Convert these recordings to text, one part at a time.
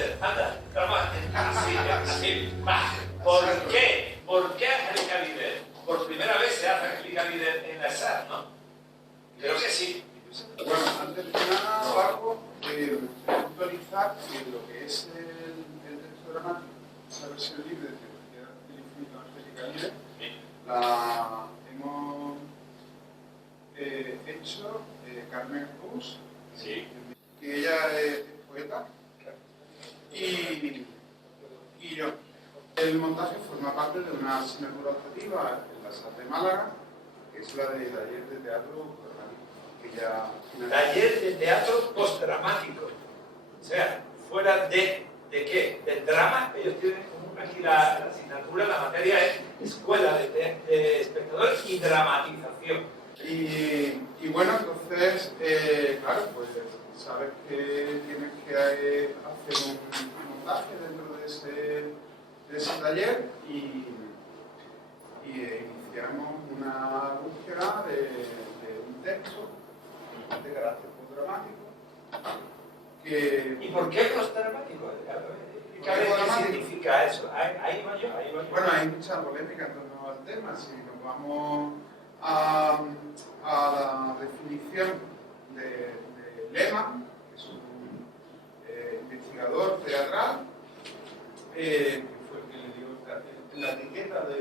líder. Anda, vamos así. Va. ¿Por qué? ¿Por qué Angélica líder? Por primera vez se hace Angélica líder en la ESAD, ¿no? Creo que sí. Bueno, antes de nada, Paco, puntualizar que lo que es el texto dramático, esa versión libre de Teología del Infinito Angélica libre, la hemos hecho Carmen Cruz, Sí. que ella es poeta, y yo. El montaje forma parte de una asignatura optativa en la SAT de Málaga, que es la de taller de teatro dramático, que ya... Taller de teatro postdramático. O sea, fuera de qué? Del drama. Ellos tienen aquí la asignatura, la materia es escuela de espectadores y dramatización. Y bueno, entonces, claro, pues sabes que tienes que hacer un montaje dentro de ese taller y iniciamos una búsqueda de un texto de carácter postdramático. ¿Y por qué postdramático? ¿Qué significa eso? Ahí va yo. Bueno, hay mucha polémica en torno al tema. Si nos vamos a la definición de Lehmann, que es un investigador teatral, que fue el que le dio la etiqueta de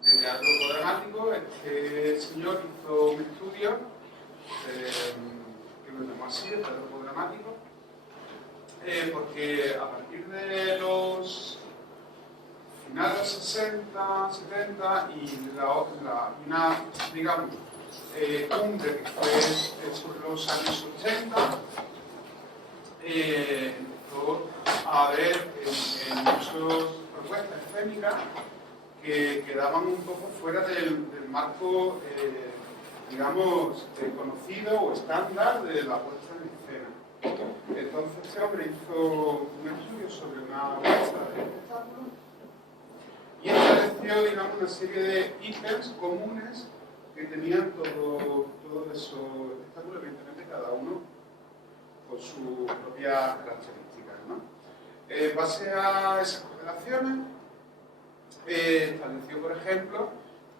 teatro dramático. Este señor hizo un estudio que lo llamó así, el teatro dramático, porque a partir de los finales de los 60, 70 y una, digamos, cumbre que fue sobre los años 80, empezó a haber en muchas propuestas escénicas que quedaban un poco fuera del marco, digamos, conocido o estándar de la puesta en escena. Entonces este hombre hizo un estudio sobre una puesta de espectáculo y estableció, digamos, una serie de ítems comunes que tenían todos esos espectáculos, evidentemente cada uno con sus propias características, ¿no? En base a esas correlaciones, estableció, por ejemplo,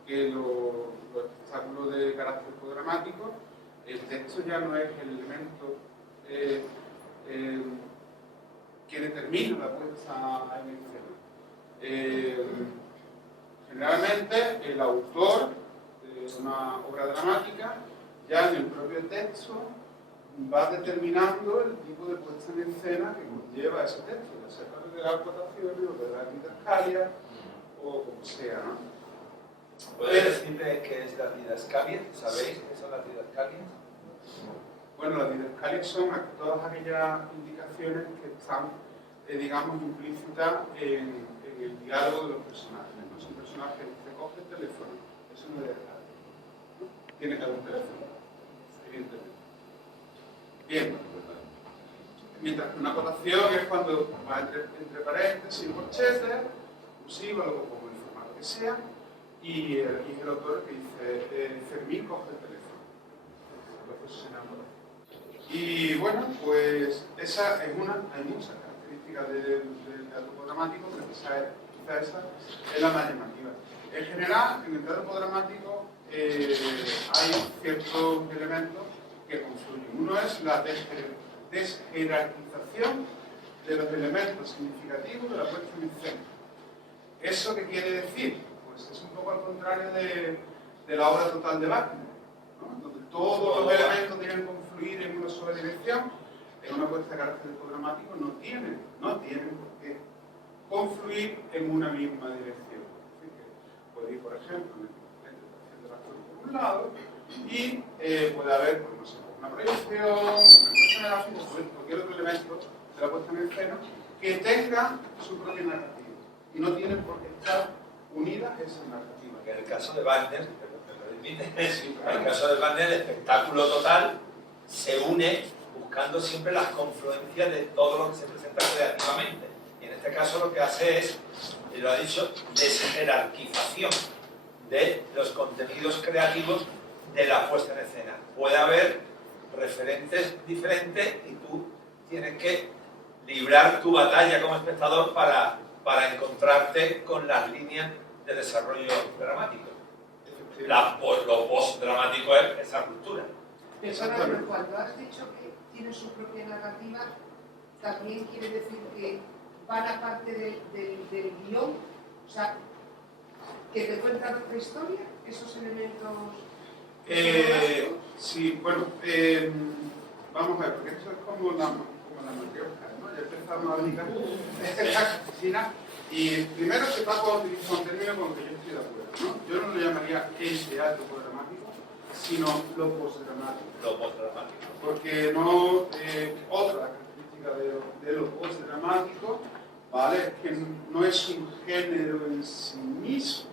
que los espectáculos de carácter dramático, el texto ya no es el elemento que determina la puesta en escena. Generalmente, el autor de una obra dramática, ya en el propio texto, va determinando el tipo de puesta en escena que conlleva ese texto, ya sea a través de las acotaciones o de la didascalia o como sea, ¿no? ¿Puedes decirme qué es la didascalia? ¿Sabéis qué son las didascalias? Bueno, las didascalias son todas aquellas indicaciones que están, digamos, implícitas en el diálogo de los personajes. ¿No? Si un personaje te coge el teléfono, eso no es didascalia, ¿no? Tiene que haber un teléfono, evidentemente. Bien. Mientras que una acotación es cuando va entre paréntesis, corchetes, cursiva, luego como el formato que sea, y el autor que dice Fermín coge el teléfono. Entonces se enamora. Y bueno, pues esa es hay muchas características del teatro dramático, pero quizá esa es la más llamativa. En general, en el teatro dramático hay ciertos elementos que confluyen. Uno es la desjerarquización de los elementos significativos de la puesta en escena. ¿Eso qué quiere decir? Pues es un poco al contrario de la obra total de Wagner, ¿no? Donde todos los elementos tienen que confluir en una sola dirección. En una puesta de carácter dramático no tienen por qué confluir en una misma dirección. Así que puede ir, por ejemplo, la interpretación del actor por un lado y puede haber, pues, no sé, una proyección, una cosa gráfica, cualquier otro elemento de la puesta en escena que tenga su propia narrativa y no tienen por qué estar unidas esas narrativas. Que en el caso de Wagner, en el caso de Wagner, el espectáculo total se une buscando siempre las confluencias de todo lo que se presenta creativamente. Y en este caso lo que hace es, y lo ha dicho, desjerarquización de los contenidos creativos de la puesta en escena. Puede haber referentes diferentes y tú tienes que librar tu batalla como espectador para encontrarte con las líneas de desarrollo dramático. Lo post-dramático es esa ruptura. Pero cuando has dicho que tiene su propia narrativa, también quiere decir que van aparte del guión, o sea, que te cuentan otra historia, esos elementos. Sí, bueno, vamos a ver, porque eso es como la matriosca, ¿no? Ya empezamos a dedicar esta cocina y primero se va a utilizar un término con el que yo estoy de acuerdo, ¿no? Yo no lo llamaría el teatro dramático, sino lo postdramático. Lo post-dramático. Porque no, otra característica de lo postdramático, ¿vale? Es que no es un género en sí mismo,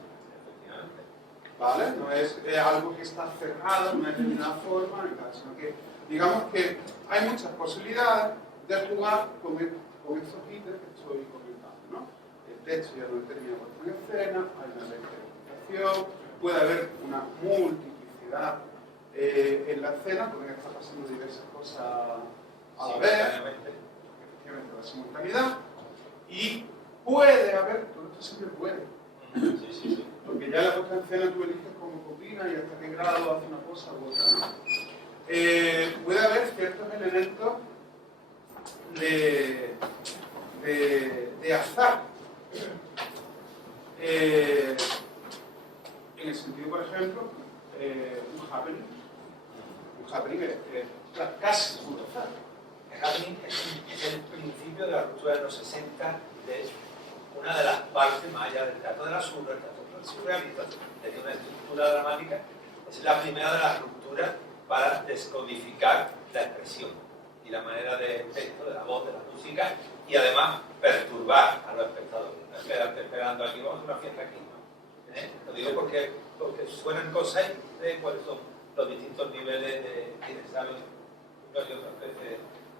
¿vale? No es algo que está cerrado en una determinada forma, sino que digamos que hay muchas posibilidades de jugar con estos ítems que estoy comentando, ¿no? El texto ya no termina puesto en escena, hay una interpretación, puede haber una multiplicidad en la escena, pueden estar pasando diversas cosas a la vez, efectivamente la simultaneidad, y puede haber, todo esto siempre puede. Sí. Porque ya la puesta en escena tú eliges cómo combina y hasta qué grado hace una cosa u otra, ¿no? Puede haber ciertos elementos de azar. En el sentido, por ejemplo, un happening. Un happening es casi puro azar. El happening es el principio de la ruptura de los 60 de una de las partes más allá del teatro del absurdo, el teatro surrealista, de una estructura dramática, es la primera de las rupturas para descodificar la expresión y la manera de texto, de la voz, de la música, y además perturbar a los espectadores. No quedarte esperando aquí, vamos a una fiesta aquí, ¿no? Lo digo porque suenan cosas de cuáles son los distintos niveles de quienes saben y otros que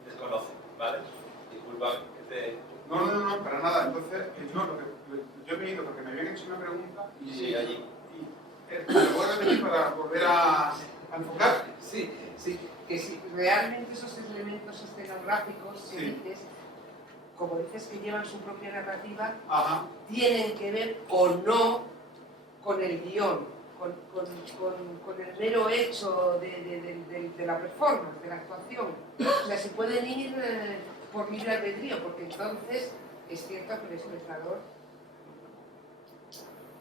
desconocen, ¿vale? Disculpa que te... No, para nada. Entonces, no, yo he venido porque me habían hecho una pregunta y, sí, allí. ¿me voy a repetir para volver a enfocar? Sí, que si realmente esos elementos escenográficos que dices, como dices que llevan su propia narrativa, tienen que ver o no con el guión, con el mero hecho de la performance, de la actuación. O sea, se pueden ir por libre albedrío, porque entonces es cierto que el espectador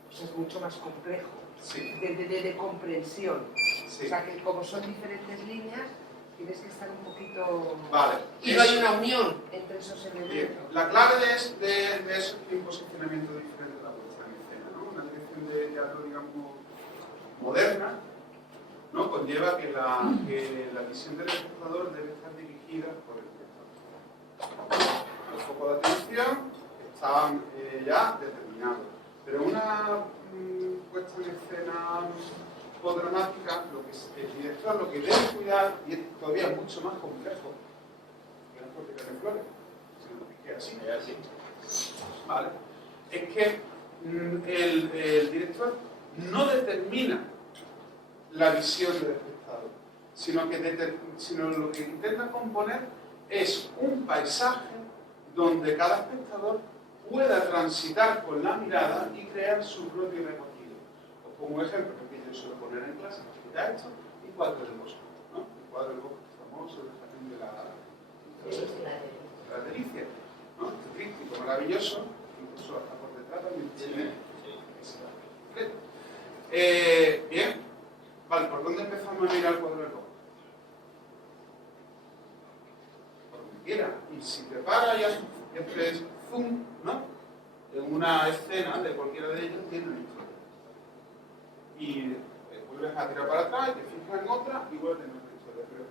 pues es mucho más complejo, de comprensión. Sí. O sea, que como son diferentes líneas, tienes que estar un poquito... Vale. Y no hay una unión entre esos elementos. La clave de eso es un posicionamiento diferente de la puesta en escena, ¿no? Una dirección de teatro, digamos, moderna, ¿no? Conlleva que la visión del espectador debe estar dirigida por el espectador. Los focos de atención estaban ya determinados. Pero una puesta en escena dramática, el director lo que debe cuidar, y es todavía mucho más complejo que no porque caen flores, sino que es así. ¿Vale? Es que el director no determina la visión del espectador, sino lo que intenta componer es un paisaje donde cada espectador pueda transitar con la mirada y crear su propio recorrido. Os pongo un ejemplo que yo suelo poner en clase, que ya esto, y cuadro del bosque, ¿no? El cuadro del bosque famoso, el jardín de la delicia, ¿no? Este tríptico maravilloso, incluso hasta por detrás también tiene bien, vale, ¿por dónde empezamos a mirar el cuadro del bosque? Por donde quiera, y si te paras ya es zoom, ¿no? En una escena de cualquiera de ellos tiene una historia. Y vuelves a tirar para atrás, te fijas en otra y vuelves a otra historia. Pero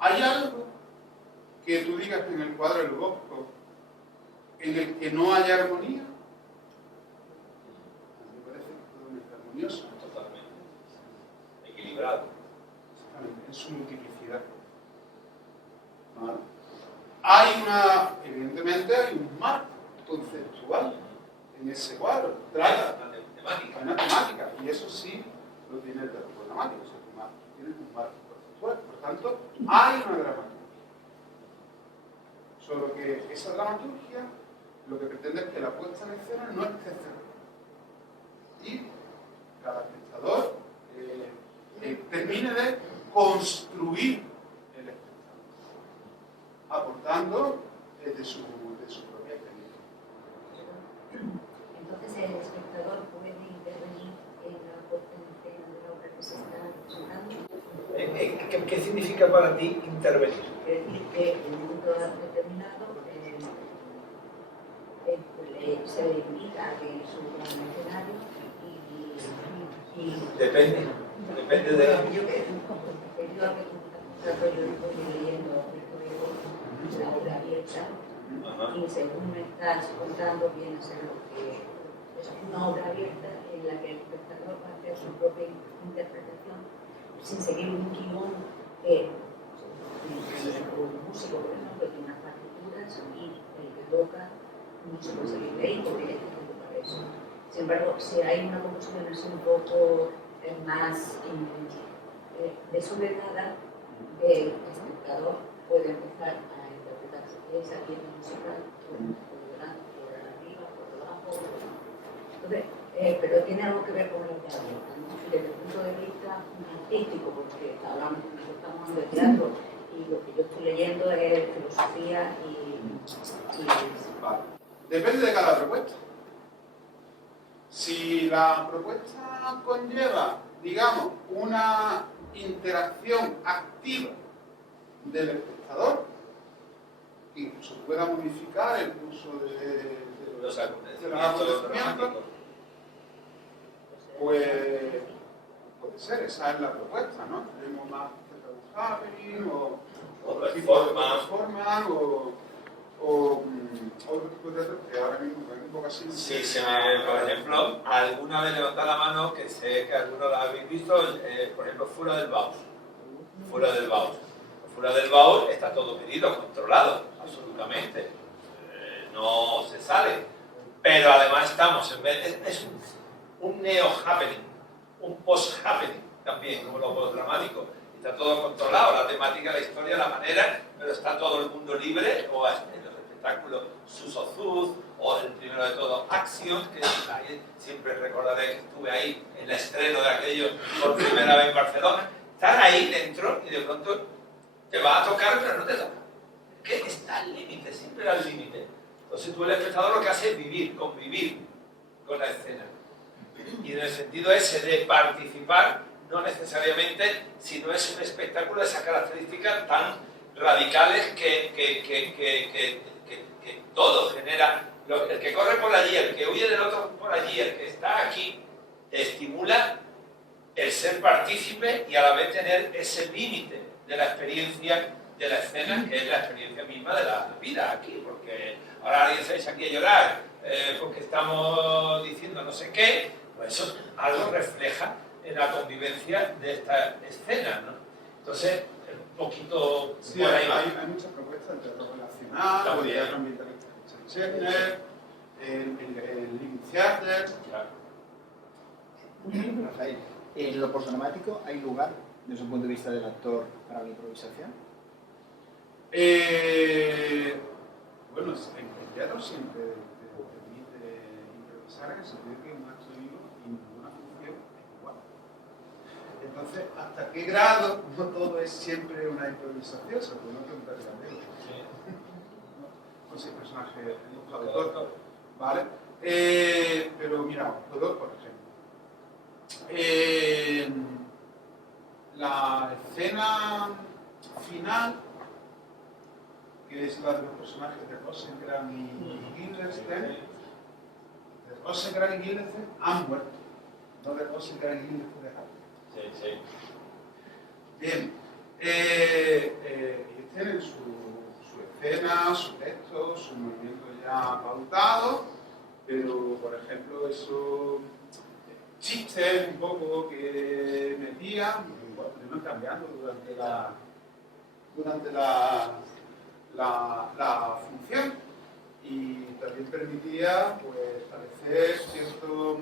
hay algo que tú digas en el cuadro del Bosco en el que no haya armonía. Me parece que es totalmente armonioso. Totalmente. Equilibrado. Exactamente, en su multiplicidad. ¿Vale? Evidentemente hay un marco conceptual en ese cuadro. Trata una temática, y eso sí lo tiene el teatro dramático, o sea, tiene un marco conceptual. Por tanto, hay una dramática. Solo que esa dramaturgia lo que pretende es que la puesta en escena no esté cerrada. Y cada espectador termine de construir el espectáculo, aportando de su propia experiencia. Entonces el espectador puede intervenir en la puesta en escena de la obra que se está presentando. ¿Qué significa para ti intervenir? Es decir, que en un momento determinado se le invita a que suba al escenario y depende de... Yo estoy leyendo la obra abierta y según me estás contando viene a ser lo que es una obra abierta en la que el espectador va a hacer su propia interpretación sin seguir un guión que un músico, por ejemplo, tiene unas partituras y el que toca no se puede seguir de ahí porque hay que tocar eso. Sin embargo, si hay una composición así un poco más desordenada, el espectador puede empezar a interpretar esa pieza musical por delante, por arriba, por debajo. Entonces, pero tiene algo que ver con el teatro, ¿no? Desde el punto de vista artístico, porque estamos hablando de teatro y lo que yo estoy leyendo es filosofía y vale. Depende de cada propuesta. Si la propuesta conlleva, digamos, una interacción activa del espectador, que incluso pueda modificar el curso de los acontecimientos, pues puede ser, esa es la propuesta, ¿no? Tenemos más happening o performance o otro tipo de teatro que ahora mismo es un poco así. Sí, por ejemplo, alguna vez levanta la mano, que sé que algunos la habéis visto, por ejemplo, Fuera del Baus. Fuera del Baus. Fuera del Baus está todo medido, controlado, absolutamente. No se sale. Pero además estamos, es un neo-happening, un post-happening también, como lo post-dramático. Está todo controlado, la temática, la historia, la manera, pero está todo el mundo libre, o en los espectáculos Susozuz, o el primero de todo Action, que siempre recordaré que estuve ahí en el estreno de aquello por primera vez en Barcelona. Estar ahí dentro y de pronto te va a tocar, pero no te toca. Es que está al límite, siempre al límite. Entonces tú, el espectador, lo que hace es vivir, convivir con la escena. Y en el sentido ese de participar, no necesariamente, si no es un espectáculo de esas características tan radicales que todo genera. El que corre por allí, el que huye del otro por allí, el que está aquí, estimula el ser partícipe y a la vez tener ese límite de la experiencia de la escena, que es la experiencia misma de la vida aquí, porque ahora alguien se echa aquí a llorar porque estamos diciendo no sé qué, pues eso algo refleja en la convivencia de esta escena, ¿no? Entonces, un poquito... Sí, hay muchas propuestas de teatro relacional, de teatro ambientalista, el Living Theater... Rafael, en lo postdramático, ¿hay lugar, desde un punto de vista del actor, para la improvisación? Bueno, el teatro siempre te permite improvisar, en el sentido que un acto vivo y ninguna función es igual. Entonces, ¿hasta qué grado no todo es siempre una improvisación? Se puede preguntar también. Con ese personaje autor, ¿vale? Pero mira, Godot, por ejemplo. La escena final, que es la de los personajes de Rosengren y Guildenstern, Rosengren y Guildenstern han muerto, no de Rosengren y Guildenstern de Harry. Sí, sí. Bien, ellos tienen su escena, su texto, su movimiento ya pautado, pero por ejemplo esos chistes un poco que metían, bueno, iban cambiando durante la función, y también permitía pues establecer cierto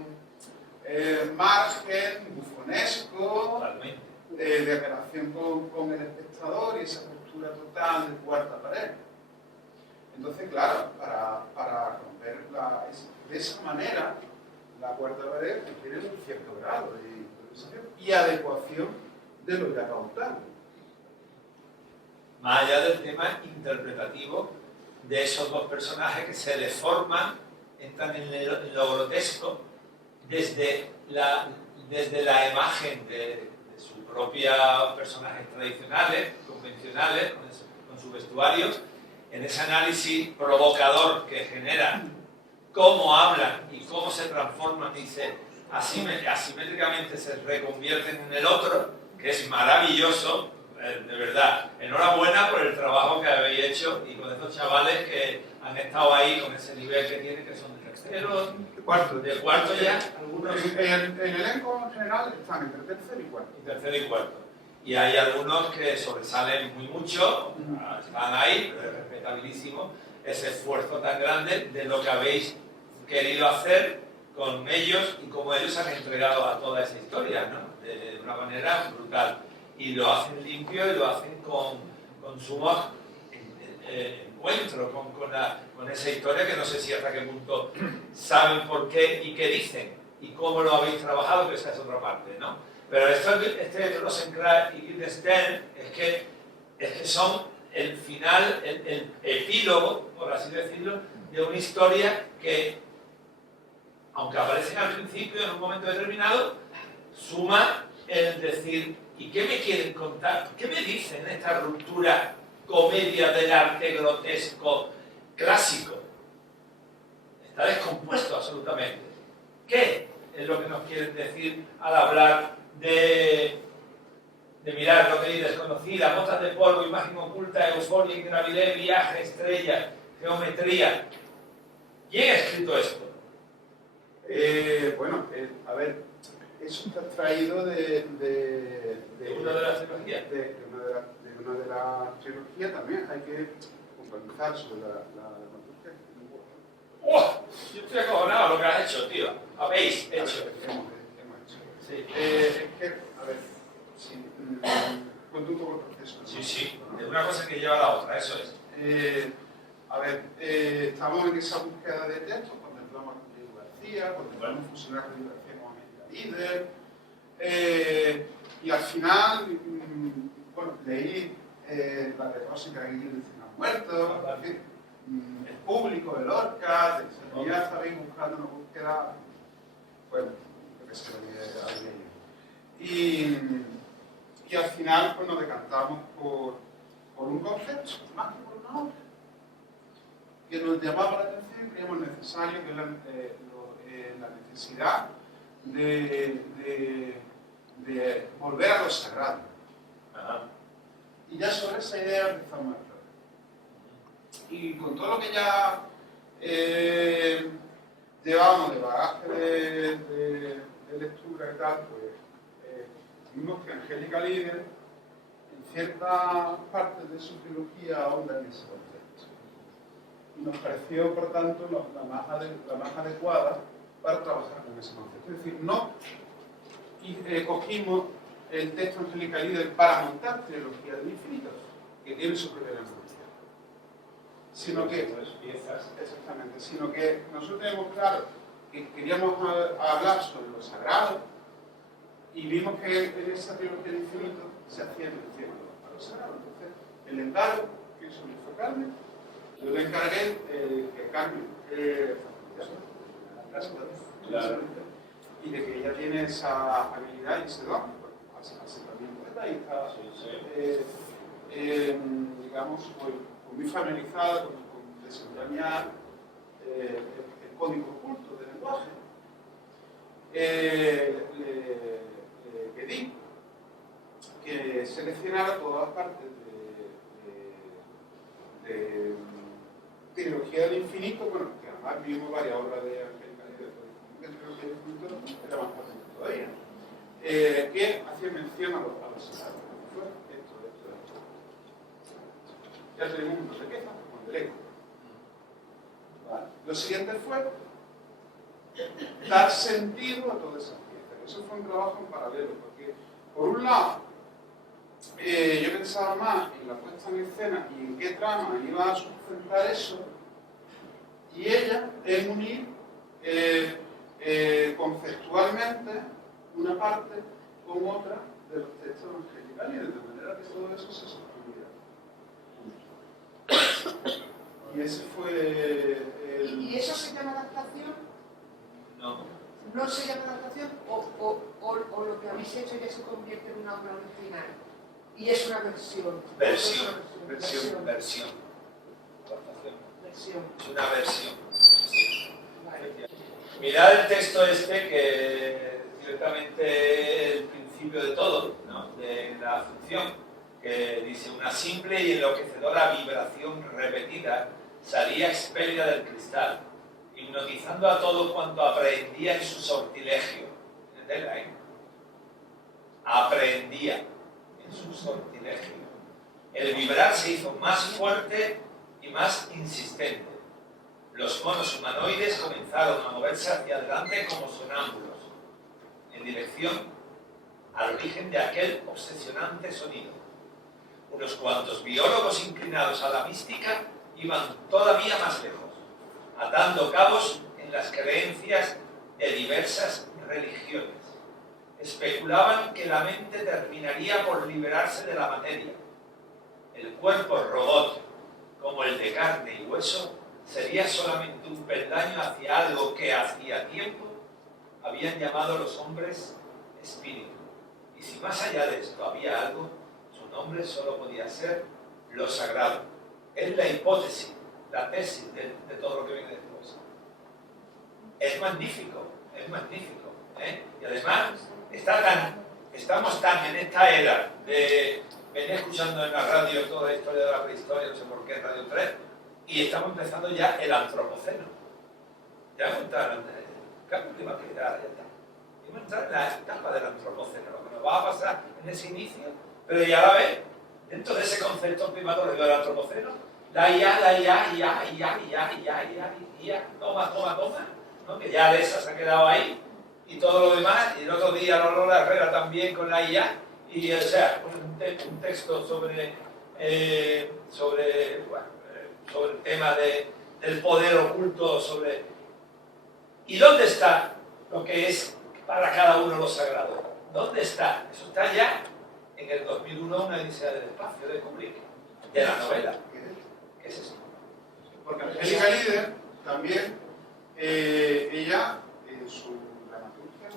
margen bufonesco de relación con el espectador y esa postura total de cuarta pared. Entonces, claro, para romper de esa manera la cuarta pared requiere un cierto grado de improvisación y adecuación de lo ya pautado. Más allá del tema interpretativo de esos dos personajes que se deforman, entran en lo grotesco desde la imagen de sus propios personajes tradicionales, convencionales, con su vestuario, en ese análisis provocador que genera cómo hablan y cómo se transforman y asimétricamente se reconvierten en el otro, que es maravilloso, de verdad. Enhorabuena por el trabajo que habéis hecho y con estos chavales que han estado ahí con ese nivel que tienen, que son de tercero, de cuarto ya, algunos. En el elenco en general están entre tercero y cuarto. Y tercero y cuarto. Y hay algunos que sobresalen muy mucho, están ahí, pero es respetabilísimo ese esfuerzo tan grande de lo que habéis querido hacer con ellos y cómo ellos han entregado a toda esa historia, ¿no? De una manera brutal. Y lo hacen limpio y lo hacen con sumo encuentro, con esa historia que no sé si hasta qué punto saben por qué y qué dicen y cómo lo habéis trabajado, que esa es otra parte, ¿no? Pero este Rosencrantz y Guildenstern es que son el final, el epílogo, por así decirlo, de una historia que, aunque aparecen al principio en un momento determinado, suma el decir, ¿y qué me quieren contar? ¿Qué me dicen esta ruptura comedia del arte grotesco clásico? Está descompuesto absolutamente. ¿Qué es lo que nos quieren decir al hablar de mirar lo que hay desconocida, botas de polvo, imagen oculta, euforia, ingravidez, viaje, estrella, geometría? ¿Quién ha escrito esto? A ver, eso está extraído de una de las trilogías. De una de las trilogías también. Hay que puntualizar sobre la ¡Oh! Yo estoy acojonado lo que has hecho, tío. Habéis hecho. Hemos hecho. Sí. Es que, a ver, sí, cuento un poco el proceso, ¿no? Sí, de una cosa que lleva a la otra, eso es. Estamos en esa búsqueda de textos, contemplamos a Diego García, contemplamos fusionar a Diego García con América Líder, y al final, leí la de Rosencrantz y Guildenstern han muerto, en fin, el público, el Lorca, ya estabais buscando una búsqueda, bueno, lo que se había ido. Y al final nos decantamos por un concepto, más que por una obra, que nos llamaba la atención y creíamos necesario, que es la necesidad de volver a lo sagrado. Y ya sobre esa idea empezamos a hablar. Y con todo lo que ya llevábamos de bagaje de lectura y tal, pues vimos que Angélica Líder, en ciertas partes de su trilogía, ahonda en ese concepto. Y nos pareció, por tanto, la más adecuada para trabajar con ese concepto. Es decir, no cogimos el texto de Angélica Líder para montar Trilogía del Infinito, que tiene su propia evolución, sino que, exactamente, sino que nosotros tenemos claro que queríamos hablar sobre lo sagrado y vimos que en esa Trilogía del Infinito se hacía mención a lo sagrado. Entonces, el encargo que hizo Carmen, yo le encargué que Carmen y de que ella tiene esa habilidad y ese don, hace también poeta y está, digamos, muy familiarizada con desentrañar el código oculto del lenguaje. Le pedí que seleccionara todas las partes de Trilogía del Infinito, bueno, que además vimos varias obras de Angélica Líder, de Trilogía del Infinito, era más fácil todavía, que hacía mención a los sagrados. Fue esto. Ya tenemos un montón de quejas con el eco. ¿Vale? Lo siguiente fue dar sentido a todas esas piezas. Eso fue un trabajo en paralelo, porque por un lado yo pensaba más en la puesta en escena y en qué trama iba a sustentar eso, y ella en unir conceptualmente una parte con otra de los textos evangelicales, de manera que todo eso se sostuviera. Y ese fue el... ¿Y eso se llama adaptación? No. ¿No se llama adaptación? ¿O lo que habéis hecho ya se convierte en una obra original? Y es una versión. Versión. Versión. Es una versión. Sí. Vale. Mirad el texto este que directamente el principio de todo, ¿no? De la función, que dice: una simple y enloquecedora vibración repetida salía expelida del cristal, hipnotizando a todo cuanto aprendía en su sortilegio. ¿Entendéis ahí? Aprendía en su sortilegio. El vibrar se hizo más fuerte y más insistente. Los monos humanoides comenzaron a moverse hacia adelante como sonámbulos, en dirección al origen de aquel obsesionante sonido. Unos cuantos biólogos inclinados a la mística iban todavía más lejos, atando cabos en las creencias de diversas religiones. Especulaban que la mente terminaría por liberarse de la materia. El cuerpo robot, como el de carne y hueso, sería solamente un peldaño hacia algo que hacía tiempo habían llamado los hombres espíritu. Y si más allá de esto había algo, su nombre solo podía ser lo sagrado. Es la hipótesis, la tesis de todo lo que viene después. Es magnífico, ¿eh? Y además estamos tan en esta era de venir escuchando en la radio toda la historia de la prehistoria, no sé por qué, Radio 3, y estamos empezando ya el antropoceno. Ya hemos entrado en el cambio climático, ya está. Hemos entrado en la etapa del antropoceno, lo que nos va a pasar en ese inicio, pero ya la vez, dentro de ese concepto climatológico del antropoceno, la IA, toma, ¿no? Que ya de esa se ha quedado ahí, y todo lo demás, y el otro día Lola Herrera también con la IA, y o sea, un texto sobre el tema del poder oculto, ¿y dónde está lo que es para cada uno lo sagrado? ¿Dónde está? Eso está ya en el 2001, una odisea del espacio de Kubrick, de la novela. ¿Qué es eso? Porque Angélica Líder también, ella, en su dramaturgia,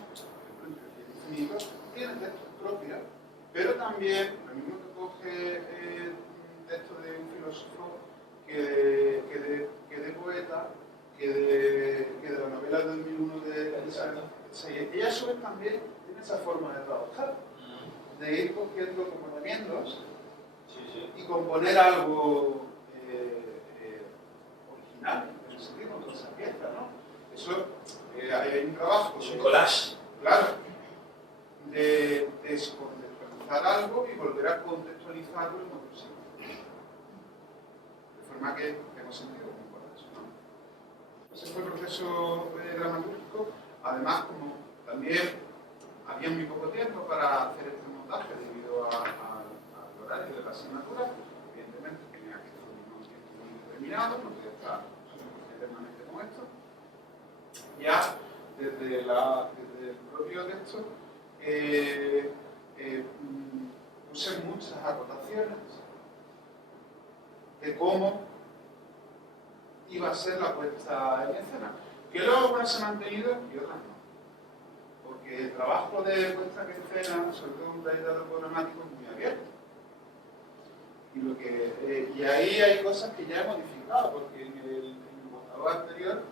tiene textos propios, pero también, lo mismo que coge textos de un filósofo que de poeta, que de la novela del 2001 de ella a su vez también tiene esa forma de trabajar, de ir cogiendo comportamientos y componer algo original, en el sentido de esa pieza, ¿no? Eso, hay un trabajo. Es un collage. Claro, de descontextualizar algo y volver a contextualizarlo en otro sitio. De forma que tengo sentido como collage, ¿no? Ese fue el proceso dramatúrgico. Además, como también había muy poco tiempo para hacer este montaje debido al horario de la asignatura, evidentemente tenía que ser un tiempo muy determinado, no podía estar eternamente con esto. Ya desde el propio texto puse muchas acotaciones de cómo iba a ser la puesta en escena, que luego algunas se han mantenido y otras no. Porque el trabajo de puesta en escena, sobre todo un teatro programático, es muy abierto. Y ahí hay cosas que ya he modificado, porque en el borrador anterior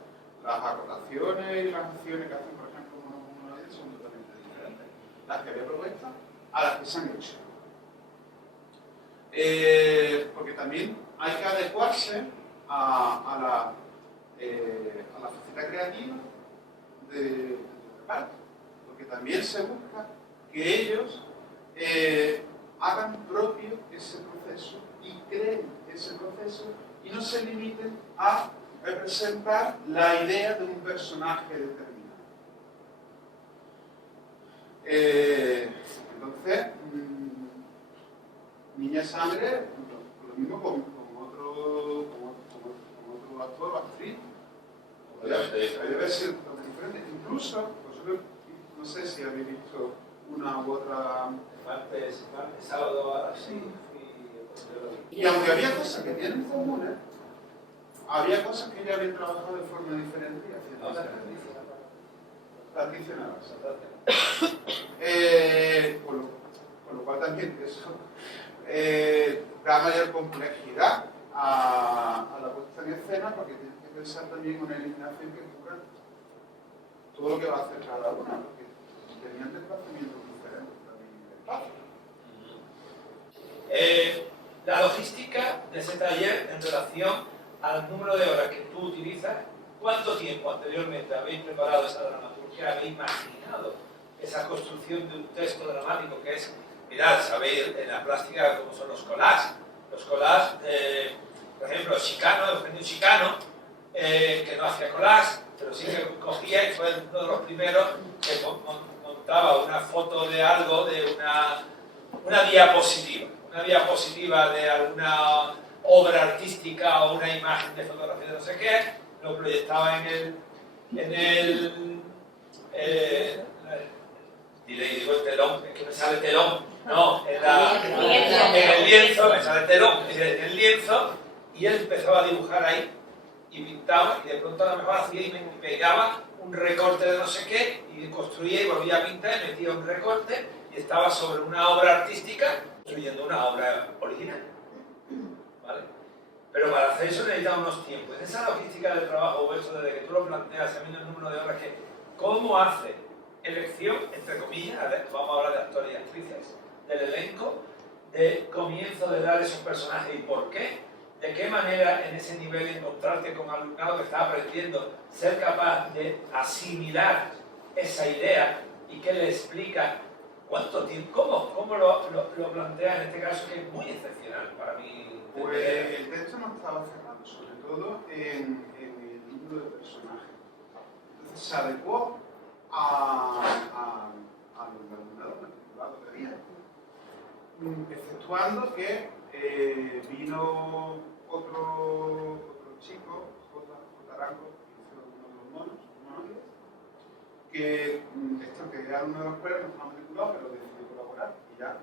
las acotaciones y las acciones que hacen, por ejemplo, uno de ellos son totalmente diferentes. Las que había propuesto a las que se han hecho. Porque también hay que adecuarse a la faceta creativa de parte. Porque también se busca que ellos hagan propio ese proceso y creen ese proceso y no se limiten a representar la idea de un personaje determinado. Entonces, Niña Sangre, lo mismo con otro actor o actriz, totalmente diferente. Debe ser totalmente diferente. Incluso, vosotros, no sé si habéis visto una u otra... Martes, sábado, así. Y aunque había cosas que tienen en común, había cosas que ya habían trabajado de forma diferente y haciendo tradicionales. Con lo cual también eso da mayor complejidad a la puesta en escena, porque tienes que pensar también en una eliminación que cubra todo lo que va a hacer cada una, porque tenían desplazamientos diferentes también en el espacio. La logística de ese taller en relación al número de horas que tú utilizas, ¿cuánto tiempo anteriormente habéis preparado esa dramaturgia, habéis imaginado esa construcción de un texto dramático que es, mirad, sabéis en la plástica cómo son los collages? Los collages, por ejemplo, Eugenio Chicano, que no hacía collage, pero sí que cogía y fue uno de los primeros que montaba una foto de algo, de una diapositiva de alguna obra artística o una imagen de fotografía de no sé qué, lo proyectaba digo el telón, es que me sale telón, no, en el lienzo, me sale telón, en el lienzo, y él empezaba a dibujar ahí, y pintaba, y de pronto a lo mejor hacía y me pegaba un recorte de no sé qué, y construía y volvía a pintar, y metía un recorte, y estaba sobre una obra artística, construyendo una obra original. ¿Vale? Pero para hacer eso necesita unos tiempos. En esa logística del trabajo, o eso desde que tú lo planteas, sabiendo el número de horas que, ¿cómo hace elección, entre comillas, vamos a hablar de actores y actrices, del elenco, de comienzo de dar esos personajes y por qué? ¿De qué manera en ese nivel encontrarte con alumnado que está aprendiendo, ser capaz de asimilar esa idea y que le explica cuánto tiempo, cómo lo plantea en este caso, que es muy excepcional para mí? Pues el texto no estaba cerrado, sobre todo en el número de personajes. Entonces se adecuó a los alumnados matriculados que había, exceptuando que vino otro chico, J. Arango, que hizo uno de los monos, que era uno de los cuales no estaba matriculado, pero decidió colaborar, y ya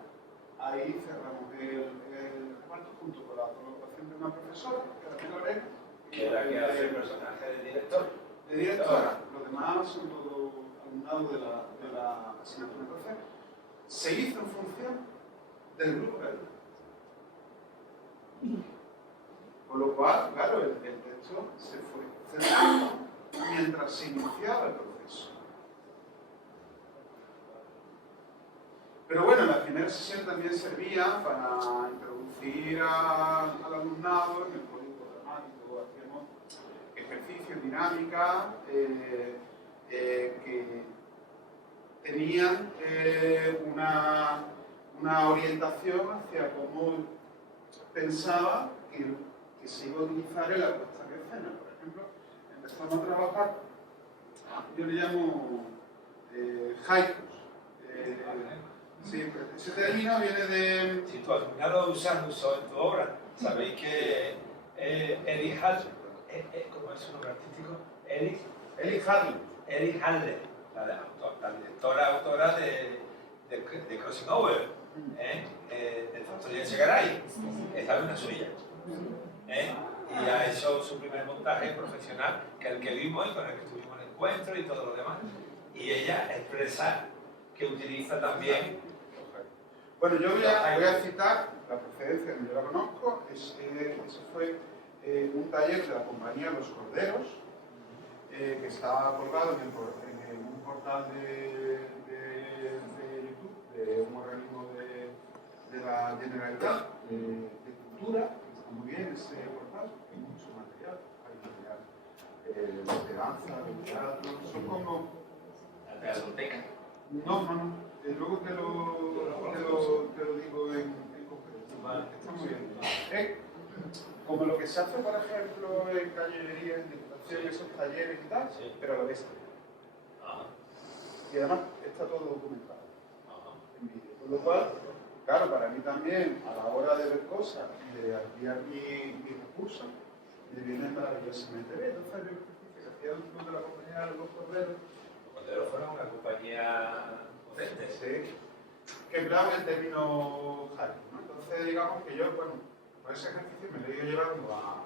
ahí cerramos el reparto junto con la colaboración de una profesora, que era Lorena, que era que hace el personaje de director. De directora. Los demás son todos alumnados de la asignatura. Entonces, se hizo en función del grupo de alumnos. Con lo cual, claro, el texto se fue cerrando mientras se iniciaba el proceso. Pero bueno, la primera sesión también servía para introducir al alumnado en el código dramático. Hacíamos ejercicios, dinámicas que tenían una orientación hacia cómo pensaba que se iba a utilizar en la puesta en escena. Por ejemplo, empezamos a trabajar, yo le llamo haikus. Sí, ese término viene de... Si tú has terminado usando eso en tu obra, sabéis que Edith Haller, ¿cómo es su nombre artístico? Edith Haller, la directora, autora de Crossing Over, del Factoría de Segaray, es alumna suya. Y ha hecho su primer montaje profesional, que es el que vimos y con el que tuvimos el encuentro y todo lo demás. Y ella expresa que utiliza también... Bueno, yo voy a citar la procedencia, que yo la conozco. Eso fue un taller de la compañía Los Corderos, que estaba colgado en un portal de YouTube, de un organismo de la Generalitat de Cultura. Está muy bien ese portal, hay mucho material. Hay material de danza, de teatro, son como... ¿La teatroteca? No. Luego te lo digo en concreto. Vale. Está muy bien. Como lo que se hace, por ejemplo, en cañería, en diputación, esos talleres y tal, sí, pero a la vez. Y además está todo documentado en vídeo. Con lo cual, claro, para mí también, a la hora de ver cosas, de ampliar mi recurso, me viene maravillosamente bien. Entonces, yo hacía un de la los corderos. Los corderos fueron una compañía potente. Sí. Que empleaban el término Haiku, ¿no? Entonces, digamos que yo, bueno, por ese ejercicio me lo he ido llevando a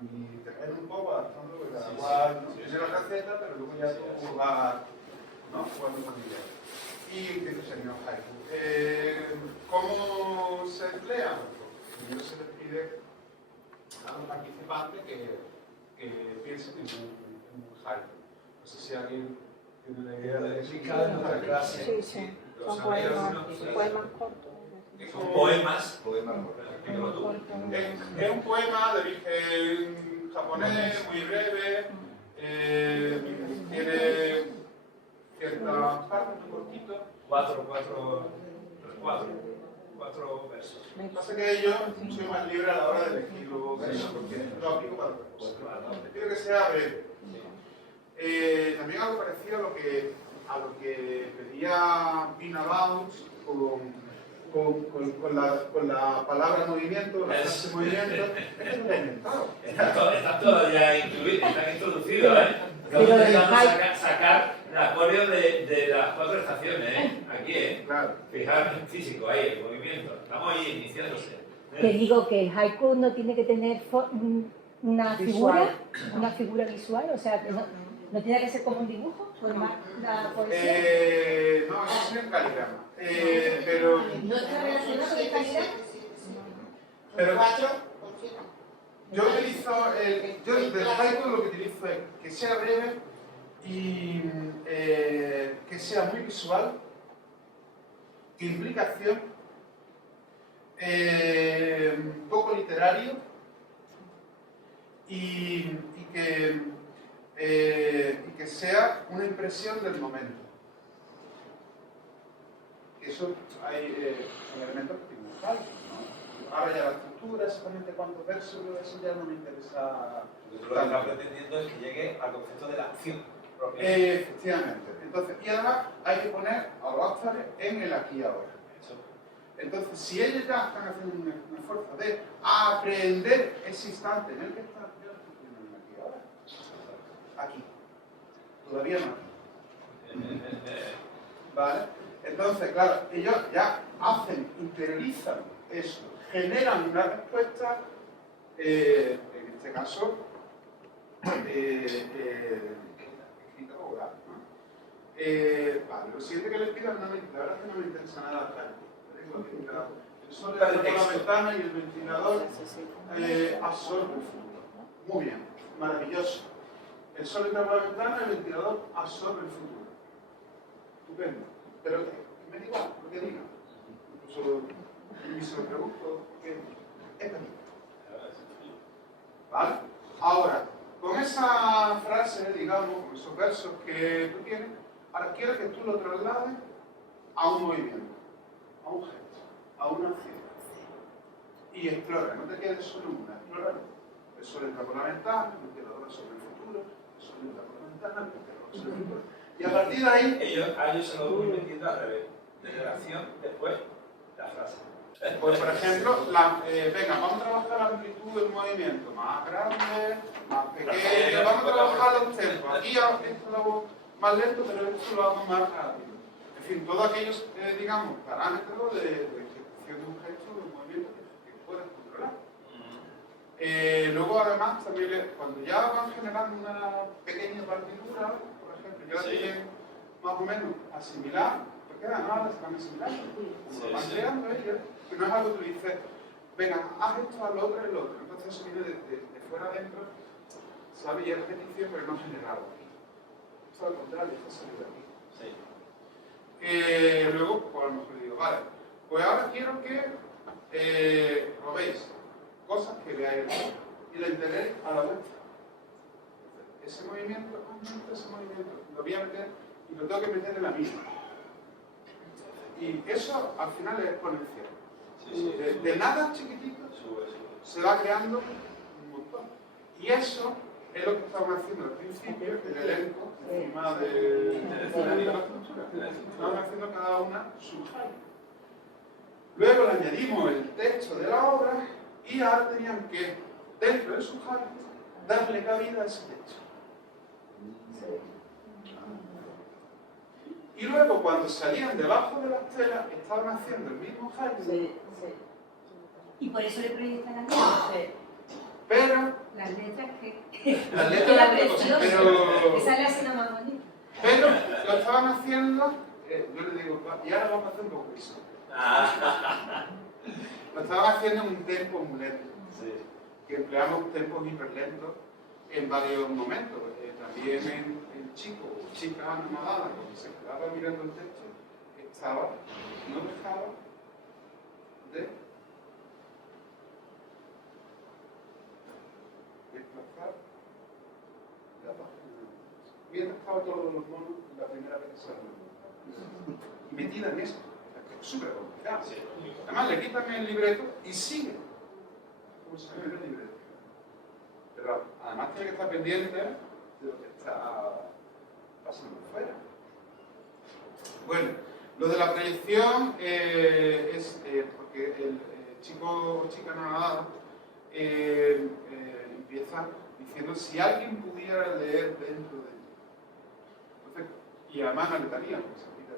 mi terreno un poco, adaptando, porque cada cual no tiene la receta, pero luego ya tú vas, ¿no?, jugando con ella. ¿Y qué es el término Haiku? ¿Cómo se emplea? Pues primero se les pide a los participantes que piensen en un Haiku. No sé si alguien tiene la idea de explicar en nuestra clase. Sí, sí. Son poemas cortos. Son poemas. Es un poema de origen japonés, muy breve, tiene ciertas partes muy cortitas. Cuatro versos. Lo que pasa es que yo soy más libre a la hora de elegir los versos, porque lo aplico para otras cosas. Quiero que sea breve. También algo parecido a lo que pedía Pina Bausch con la palabra movimiento, la frase movimiento, es que lo he inventado. Está todo ya incluido, está introducido, ¿eh? Vamos a sacar el acorio de las 4 estaciones, ¿eh? Aquí, ¿eh? Claro. Fijar en físico, ahí, el movimiento. Estamos ahí iniciándose. Te digo que el haiku no tiene que tener una figura visual, o sea, que no tiene que ser como un dibujo, formar la poesía. No, eso es en caligrama. Pero ¿No está relacionado con el caligrama? Pero yo utilizo, yo del haiku lo que utilizo es que sea breve y que sea muy visual, que implique acción, poco literario y que sea una impresión del momento. Eso son elementos que tienen haiku, ¿no? Ahora ya la estructura, exactamente cuántos versos, eso ya no me interesa. Lo que tú lo que estás pretendiendo es que llegue al concepto de la acción propia. Efectivamente. Entonces, y además hay que poner a los actores en el aquí y ahora. Entonces, si ellos ya están haciendo un esfuerzo de aprender ese instante en el que están, yo lo estoy poniendo en el aquí y ahora. Aquí. Todavía no aquí. ¿Vale? Entonces, claro, ellos ya interiorizan eso, generan una respuesta, en este caso, escrita o oral, ¿no? Vale, lo siguiente que les pido, la verdad es que no me interesa nada acá. El sol entra por la ventana y el ventilador absorbe el futuro. Muy bien, maravilloso. El sol entra por la ventana y el ventilador absorbe el futuro. Estupendo. Pero me da igual lo que diga. Incluso se lo pregunto, ¿qué es para mí? ¿Vale? Ahora, con esa frase, digamos, con esos versos que tú tienes, ahora quiero que tú lo traslades a un movimiento, a un gesto, a una acción. Y explora, no te quedes solo en una, explora. El sol entra por la ventana, el ventilador sobre el futuro, el sol entra por la ventana, el ventilador sobre el futuro. Y a partir de ahí... Ellos se lo voy metiendo al revés. De la acción, después la frase. Pues, por ejemplo, venga, vamos a trabajar la amplitud del movimiento, más grande, más pequeño, vamos a trabajar los tempos. Aquí esto lo hago más lento, pero esto lo hago más rápido. En fin, todos aquellos, digamos, parámetros de ejecución de un gesto, de un movimiento que puedes controlar. Luego, además, también cuando ya van generando una pequeña partitura, por ejemplo, ya la tienen más o menos asimilada, porque además las van asimilando, como lo van creando ellos, que no es algo que tú dices, venga, haz esto al otro y el otro. Entonces eso viene de fuera adentro, sabe, y es repetición, pero no generado. Eso al contrario, esto sale de aquí. Sí. Luego, pues a lo mejor digo, vale, pues ahora quiero que probéis cosas que veáis y le integréis a la vuestra. Ese movimiento, lo voy a meter y lo tengo que meter en la misma. Y eso al final es exponencial. De nada chiquitito se va creando un montón. Y eso es lo que estamos haciendo al principio, el elenco, encima de la estructura. Estamos haciendo cada una su haiku. Luego le añadimos el texto de la obra y ahora tenían que, dentro de su haiku, darle cabida a ese texto. Y luego, cuando salían debajo de las telas, estaban haciendo el mismo haiku, Y por eso le proyectan las letras. pero Las letras que... las Era letras precioso. pero Esa le hace la más bonita. Pero lo estaban haciendo, yo le digo, y ahora vamos a hacer un poco eso. Lo estaban haciendo en un tempo muy lento, que empleamos tempos hiperlentos en varios momentos. También el chico o chica anonadada, cuando se quedaba mirando el texto, no dejaba de desplazar la página. Mientras estaba todos los monos la primera vez que se y metida en esto. Es súper complicado. Además, le quitan el libreto y sigue como si fuera el libreto. Pero además tiene que estar pendiente de lo que está pasando fuera. Bueno, lo de la proyección es porque el chico o chica anonadada empieza diciendo si alguien pudiera leer dentro de mí. Entonces, y además la letanía, porque se aplica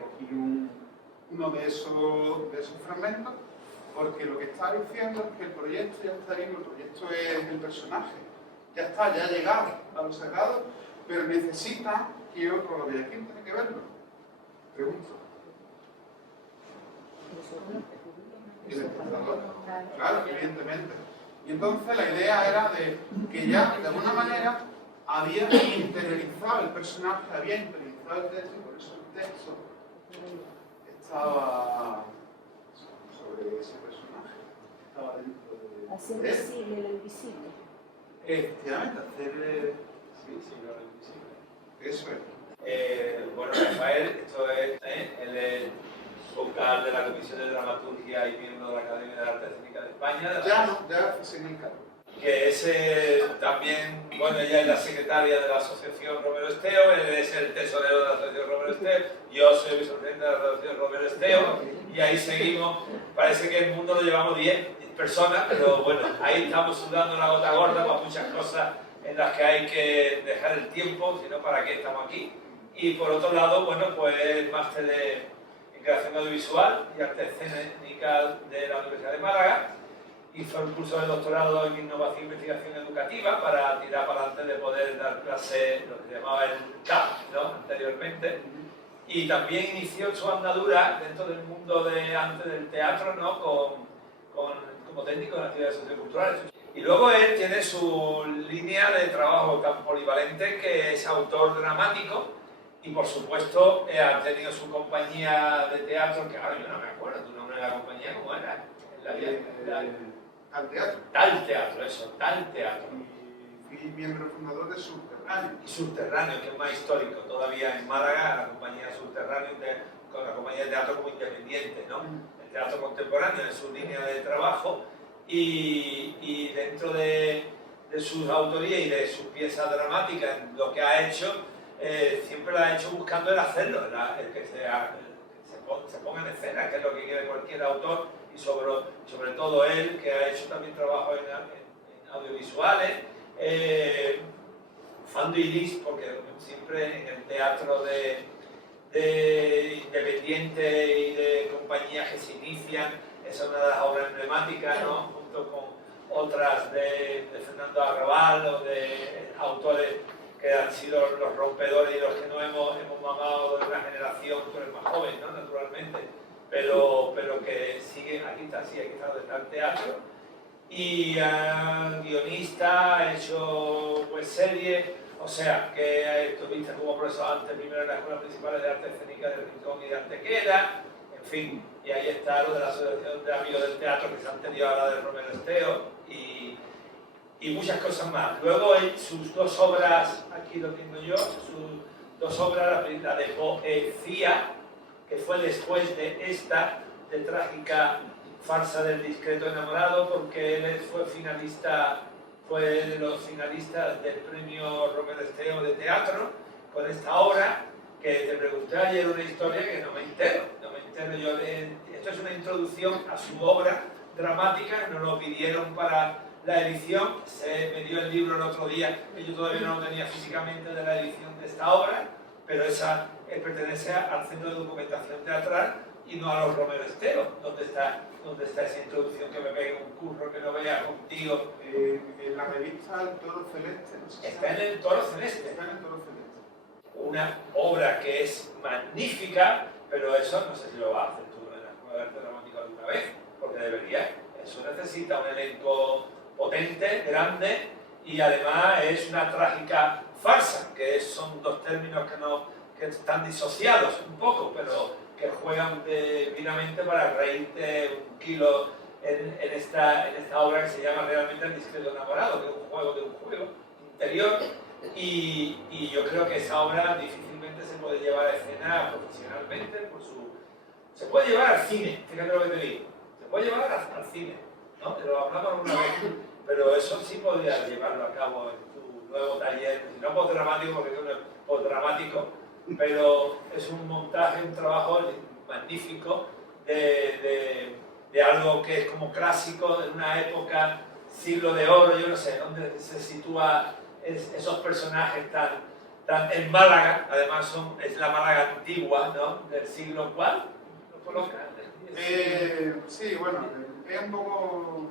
cogí uno de esos fragmentos, porque lo que está diciendo es que el proyecto ya está ahí, el proyecto es el personaje, ya está, ya ha llegado a los sagrados, pero necesita que otro lo vea. ¿Quién tiene que verlo? Pregunto. El espectador. Claro, evidentemente. Y entonces la idea era de que ya, de alguna manera, había interiorizado el personaje, había interiorizado el texto, y por eso el texto estaba sobre ese personaje, estaba dentro de Hacer él. visible lo invisible. Efectivamente, hacer lo invisible. eso es. Bueno, Rafael, esto es, él es vocal de la Comisión de Dramaturgia y miembro de la Academia de Arte Escénica de España. Ya se me encarga. Que es también, bueno, ella es la secretaria de la Asociación Romero Esteo, él es el tesorero de la Asociación Romero Esteo, yo soy vicepresidente de la Asociación Romero Esteo, y ahí seguimos. Parece que el mundo lo llevamos 10 personas, pero bueno, ahí estamos sudando la gota gorda para muchas cosas en las que hay que dejar el tiempo, si no, ¿para qué estamos aquí? Y por otro lado, bueno, pues máster en creación audiovisual y arte escénica de la Universidad de Málaga. Hizo el curso de doctorado en innovación e investigación educativa para tirar para adelante de poder dar clase, lo que se llamaba el CAP, ¿no? Anteriormente. Y también inició su andadura dentro del mundo antes del teatro, ¿no? Como técnico en actividades socioculturales. Y luego él tiene su línea de trabajo tan polivalente, que es autor dramático, y por supuesto ha tenido su compañía de teatro, que ahora yo no me acuerdo tu nombre de la compañía, ¿cómo era? Al teatro. Tal Teatro, eso, Tal Teatro. Y fui miembro fundador de Subterráneo. Y Subterráneo, que es más histórico todavía en Málaga, la compañía Subterráneo, con la compañía de teatro como independiente, ¿no? El teatro contemporáneo en su línea de trabajo, y dentro de sus autorías y de sus piezas dramáticas, lo que ha hecho, siempre lo ha hecho buscando el hacerlo, el que se ponga en escena, que es lo que quiere cualquier autor, y sobre todo él, que ha hecho también trabajo en audiovisuales, Fando y Lis, porque siempre en el teatro de independiente y de compañías que se inician, esa es una de las obras emblemáticas, ¿no? Junto con otras de Fernando Arrabal o de autores que han sido los rompedores y los que no hemos mamado de una generación, tú eres más joven, ¿no? Naturalmente, pero que siguen, aquí está donde está el teatro, y guionista, ha hecho pues series, o sea, que estuviste como profesor antes, primero en las escuelas principales de arte escénica de Rincón y de Antequera, en fin, y ahí está lo de la Asociación de Amigos del Teatro, que se han tenido ahora de Romero Esteo, y muchas cosas más. Luego sus dos obras, aquí lo tengo yo, sus dos obras, la de Poesía, que fue después de esta, de Trágica Farsa del Discreto Enamorado, porque él fue de los finalistas del premio Romero Esteo de teatro, con esta obra, que te pregunté ayer una historia que no me entero yo. Esto es una introducción a su obra dramática, nos lo pidieron para la edición, se me dio el libro el otro día, que yo todavía no lo tenía físicamente, de la edición de esta obra, pero esa pertenece al Centro de Documentación Teatral y no a los Romero Esteros. ¿Dónde está esa introducción que me pegue un curro que no vea contigo? En la revista El Toro Celeste. No sé si está en El Toro Celeste. Está en El Toro Celeste. Una obra que es magnífica, pero eso no sé si lo vas a hacer tú en la Escuela de Arte Dramático alguna vez, porque debería. Eso necesita un elenco potente, grande, y además es una trágica farsa, que son dos términos que están disociados un poco, pero que juegan divinamente para reírte un kilo en esta obra que se llama realmente El Discreto Enamorado, que es un juego interior, y yo creo que esa obra difícilmente se puede llevar a escena profesionalmente, se puede llevar al cine, fíjate lo que te digo, se puede llevar al cine, ¿no? Te lo hablamos una vez, pero eso sí podrías llevarlo a cabo en tu nuevo taller, si no postdramático, porque es un postdramático, pero es un montaje, un trabajo magnífico de algo que es como clásico, de una época, siglo de oro, yo no sé, donde se sitúa esos personajes tan en Málaga, además es la Málaga antigua, ¿no? Del siglo ¿cuál? ¿Lo colocan? Sí, bueno, es un poco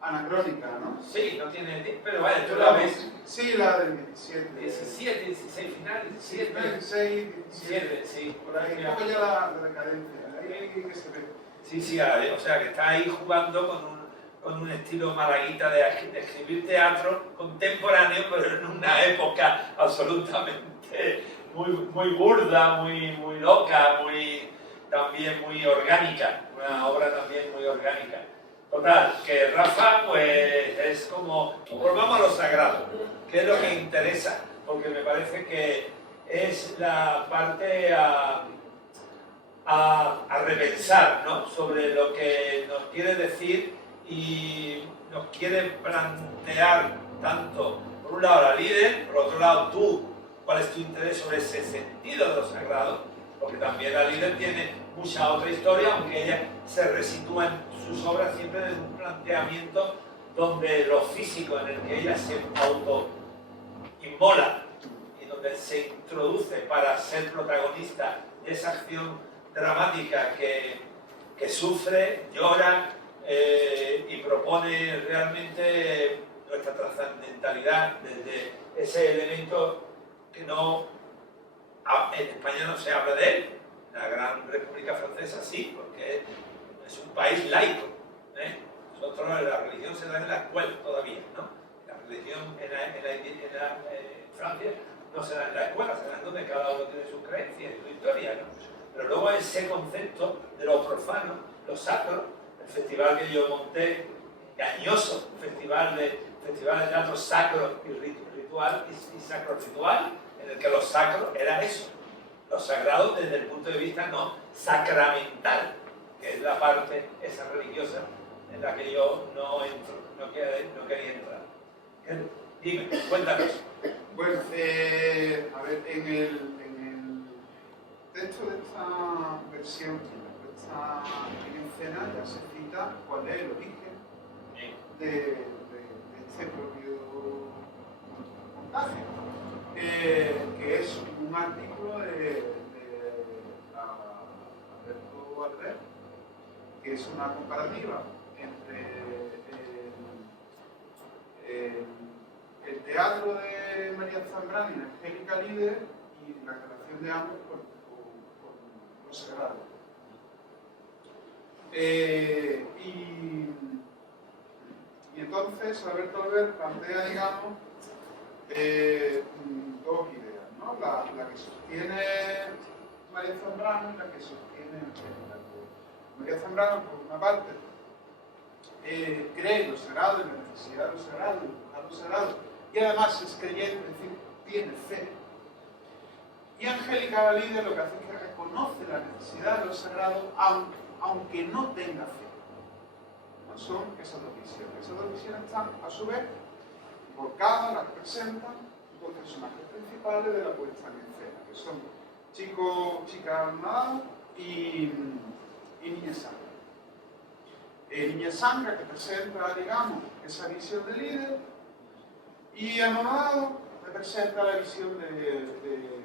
anacrónica, ¿no? Sí, no tiene, pero vaya, tú la ves. Sí, la del 17. 17, 16 final, 17. 16, 17, sí. Por ahí, un poco ya la decadencia, ahí que se ve. Sí, o sea, que está ahí jugando con un estilo malaguita de escribir teatro contemporáneo, pero en una época absolutamente muy burda, muy loca, también muy orgánica, una obra también muy orgánica. Total, que Rafa pues es como, volvamos a lo sagrado, que es lo que interesa, porque me parece que es la parte a repensar, ¿no? Sobre lo que nos quiere decir y nos quiere plantear tanto, por un lado la líder, por otro lado tú, cuál es tu interés sobre ese sentido de lo sagrado, porque también la líder tiene mucha otra historia, aunque ella se resitúa en sus obras siempre desde un planteamiento donde lo físico, en el que ella se auto-inmola y donde se introduce para ser protagonista de esa acción dramática que sufre, llora y propone realmente nuestra trascendentalidad desde ese elemento que en España no se habla de él. La Gran República Francesa sí, porque es un país laico. Nosotros la religión se da en la escuela todavía, ¿no? La religión en Francia no se da en la escuela, se da en donde cada uno tiene sus creencias y su historia, ¿no? Pero luego ese concepto de lo profano, lo sacro, el festival que yo monté, Gañoso, festival de teatro sacro y ritual y sacro ritual, en el que lo sacro era eso, lo sagrado desde el punto de vista no sacramental, que es la parte esa religiosa en la que yo no entro, no quería entrar. Dime, cuéntanos. Bueno, a ver, en el texto de esta versión, de esta escena, ya se cita cuál es el origen de este propio montaje, que es un artículo de Alberto Albert, que es una comparativa entre el teatro de María Zambrano y Angélica Líder y la relación de ambos con lo sagrado. Y entonces Alberto Albert plantea, digamos, dos ideas, ¿no? La que sostiene María Zambrano y la que sostiene Angélica. María Zambrano, por una parte, cree en lo sagrado, en la necesidad de lo sagrado, en buscar lo sagrado, y además es creyente, es decir, tiene fe. Y Angélica Líder lo que hace es que reconoce la necesidad de lo sagrado aunque no tenga fe. ¿No? Son esas dos visiones. Esas dos visiones están, a su vez, volcadas, las presentan dos personajes principales de la puesta en escena, que son Chica Armada y Niña Sangra. Niña Sangra, que presenta, digamos, esa visión de líder, y Anonadado representa la visión de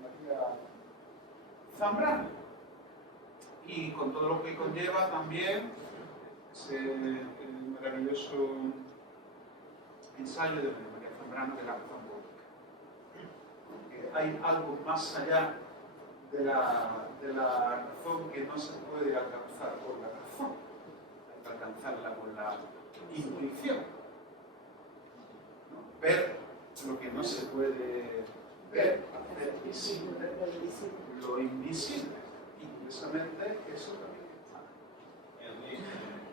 María Zambrano. Y con todo lo que conlleva también ese maravilloso ensayo de María Zambrano de la razón pública. Porque hay algo más allá de la razón que no se puede alcanzar por la razón, hay que alcanzarla por la intuición, ¿no? Ver lo que no se puede ver, hacer visible lo invisible, y curiosamente eso también está.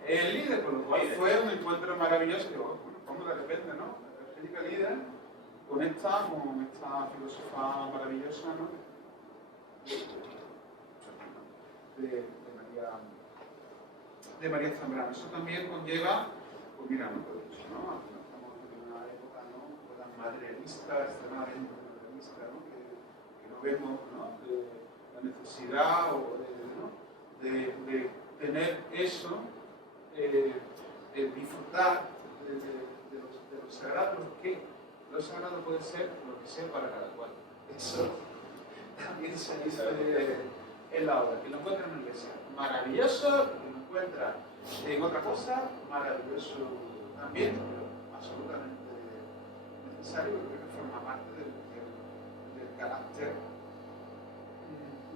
El líder, con lo cual fue un encuentro maravilloso, que bueno, como de repente, ¿no? La Angélica Líder conecta con esta filósofa maravillosa, ¿no? de María Zambrano. Eso también conlleva, pues mira, ¿no? Pues, ¿no? Estamos en una época, ¿no? Tan materialista, extremadamente materialista, ¿no? Que no vemos, ¿no? La necesidad o de tener eso, de disfrutar de lo sagrado, que lo sagrado puede ser lo que sea para cada cual. Eso también se dice en la obra, que lo encuentra en la iglesia. Maravilloso, que lo encuentra en otra cosa, maravilloso también, pero absolutamente necesario, porque forma parte del carácter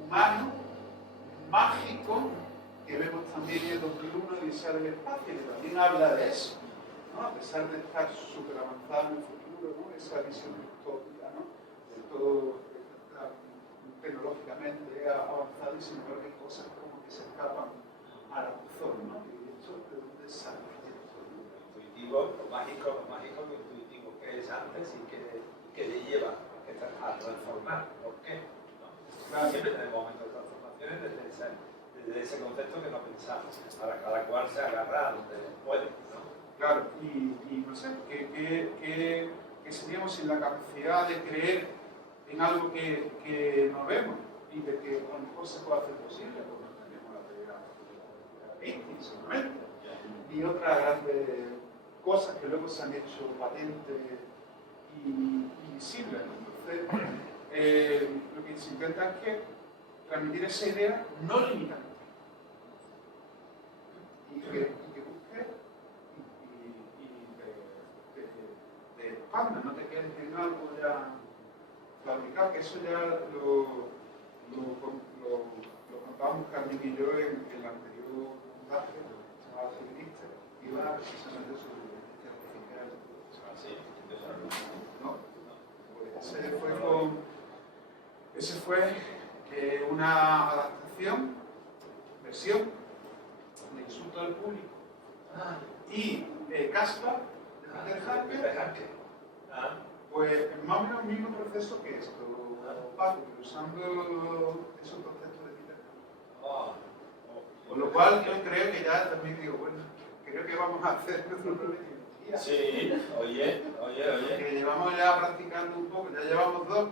humano, mágico, que vemos también en el 2001 Odisea del Espacio, que también habla de eso, ¿no? A pesar de estar súper avanzado en el futuro, ¿no? Esa visión distópica, ¿no? De todo tecnológicamente avanzado, y sin embargo hay cosas como que se escapan a la razón, ¿no? Y esto de dónde sale esto, ¿no? Intuitivo, lo mágico, lo intuitivo, que es antes y que le lleva a transformar. ¿Por qué? ¿No? Claro, siempre tenemos momentos de transformaciones desde ese concepto que no pensamos. Para cada cual se agarra donde puede, ¿no? Claro, y no sé, que seríamos sin la capacidad de creer en algo que no vemos y de que a lo mejor se puede hacer posible, porque no tenemos la teoría de seguramente, y otras grandes cosas que luego se han hecho patentes y visibles, ¿no? Entonces, lo que se intenta es que transmitir esa idea no limitante y que busque y te expanda, no te quedes en algo ya fabricar, que eso ya lo contábamos Carmen y yo en el anterior montaje, que se llamaba Feminista, y iba precisamente sobre inteligencia artificial. ¿No? Pues ese fue una adaptación, versión de Insulto al Público y Caspa de Peter Harker. Pues más o menos el mismo proceso que esto, Paco, usando esos conceptos de Peter Harker. Con lo cual yo creo que ya también digo, bueno, creo que vamos a hacer nuestro propio día. Sí, oye. Que llevamos ya practicando un poco, ya llevamos 2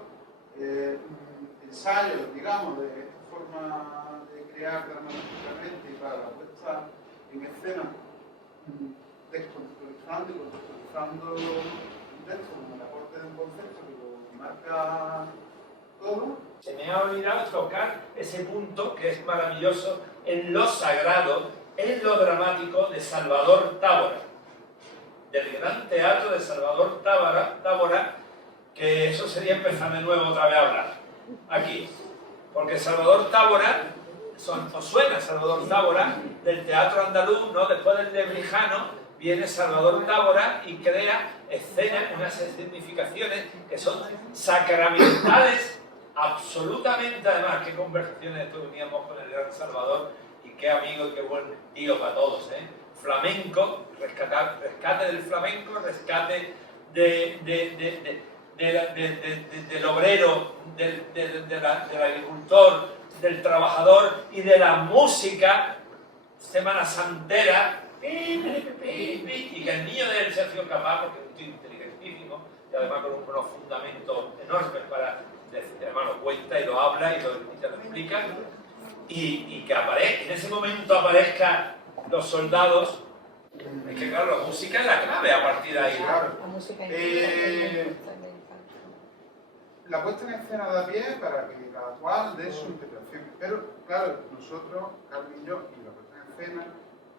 ensayos, digamos, de esta forma de crear dramáticamente y para la puesta en escena, descontextualizando y contextualizando un texto como el aporte de un concepto que lo marca todo. Se me ha olvidado tocar ese punto que es maravilloso en lo sagrado, en lo dramático de Salvador Tábora, del gran teatro de Salvador Tábora, que eso sería empezar de nuevo otra vez a hablar, aquí, porque Salvador Tábora, os suena Salvador Tábora, del teatro andaluz, ¿no? Después del Lebrijano, viene Salvador Tábora y crea escenas, unas significaciones que son sacramentales, absolutamente. Además, qué conversaciones teníamos con el gran Salvador, y qué amigo y qué buen tío para todos, ¿eh? Flamenco, rescate del flamenco, rescate del obrero, del agricultor, del trabajador y de la música semana santera, y que el niño de él se ha sido capaz, porque es un tío inteligentísimo y además con unos fundamentos enormes para decir, además lo cuenta y lo habla y lo explica, y que en ese momento aparezcan los soldados. Es que claro, la música es la clave a partir de ahí. Claro. la puesta en escena da pie para que cada cual dé su interpretación. Pero, claro, nosotros, Carmen y yo, y la puesta en escena,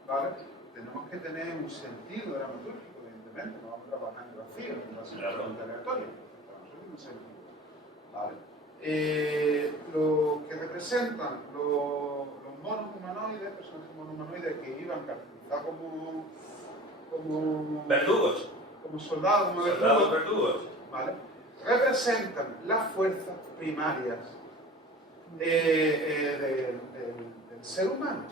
¿vale? Tenemos que tener un sentido dramatúrgico, evidentemente, no vamos a trabajar en vacío, no va a ser totalmente aleatorio, un sentido, ¿vale? Lo que representan los monos humanoides, personajes monos humanoides que iban caracterizados como verdugos, como soldados, como verdugos, ¿vale? Representan las fuerzas primarias del ser humano.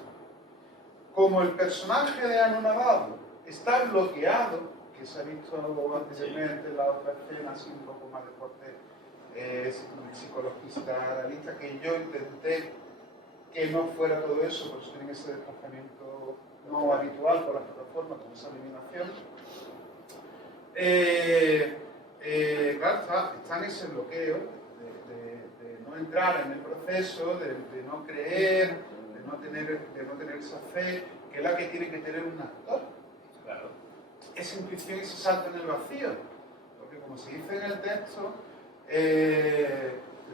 Como el personaje de Anonadado está bloqueado, que se ha visto anteriormente en la otra escena, así un poco más de corte psicologista, realista, que yo intenté que no fuera todo eso, por eso tiene ese desplazamiento no habitual por la plataforma, con esa eliminación. Claro, está en ese bloqueo de no entrar en el proceso, de no creer, de no tener esa fe, que es la que tiene que tener un actor. Claro. Esa intuición y ese salto en el vacío. Porque como se dice en el texto,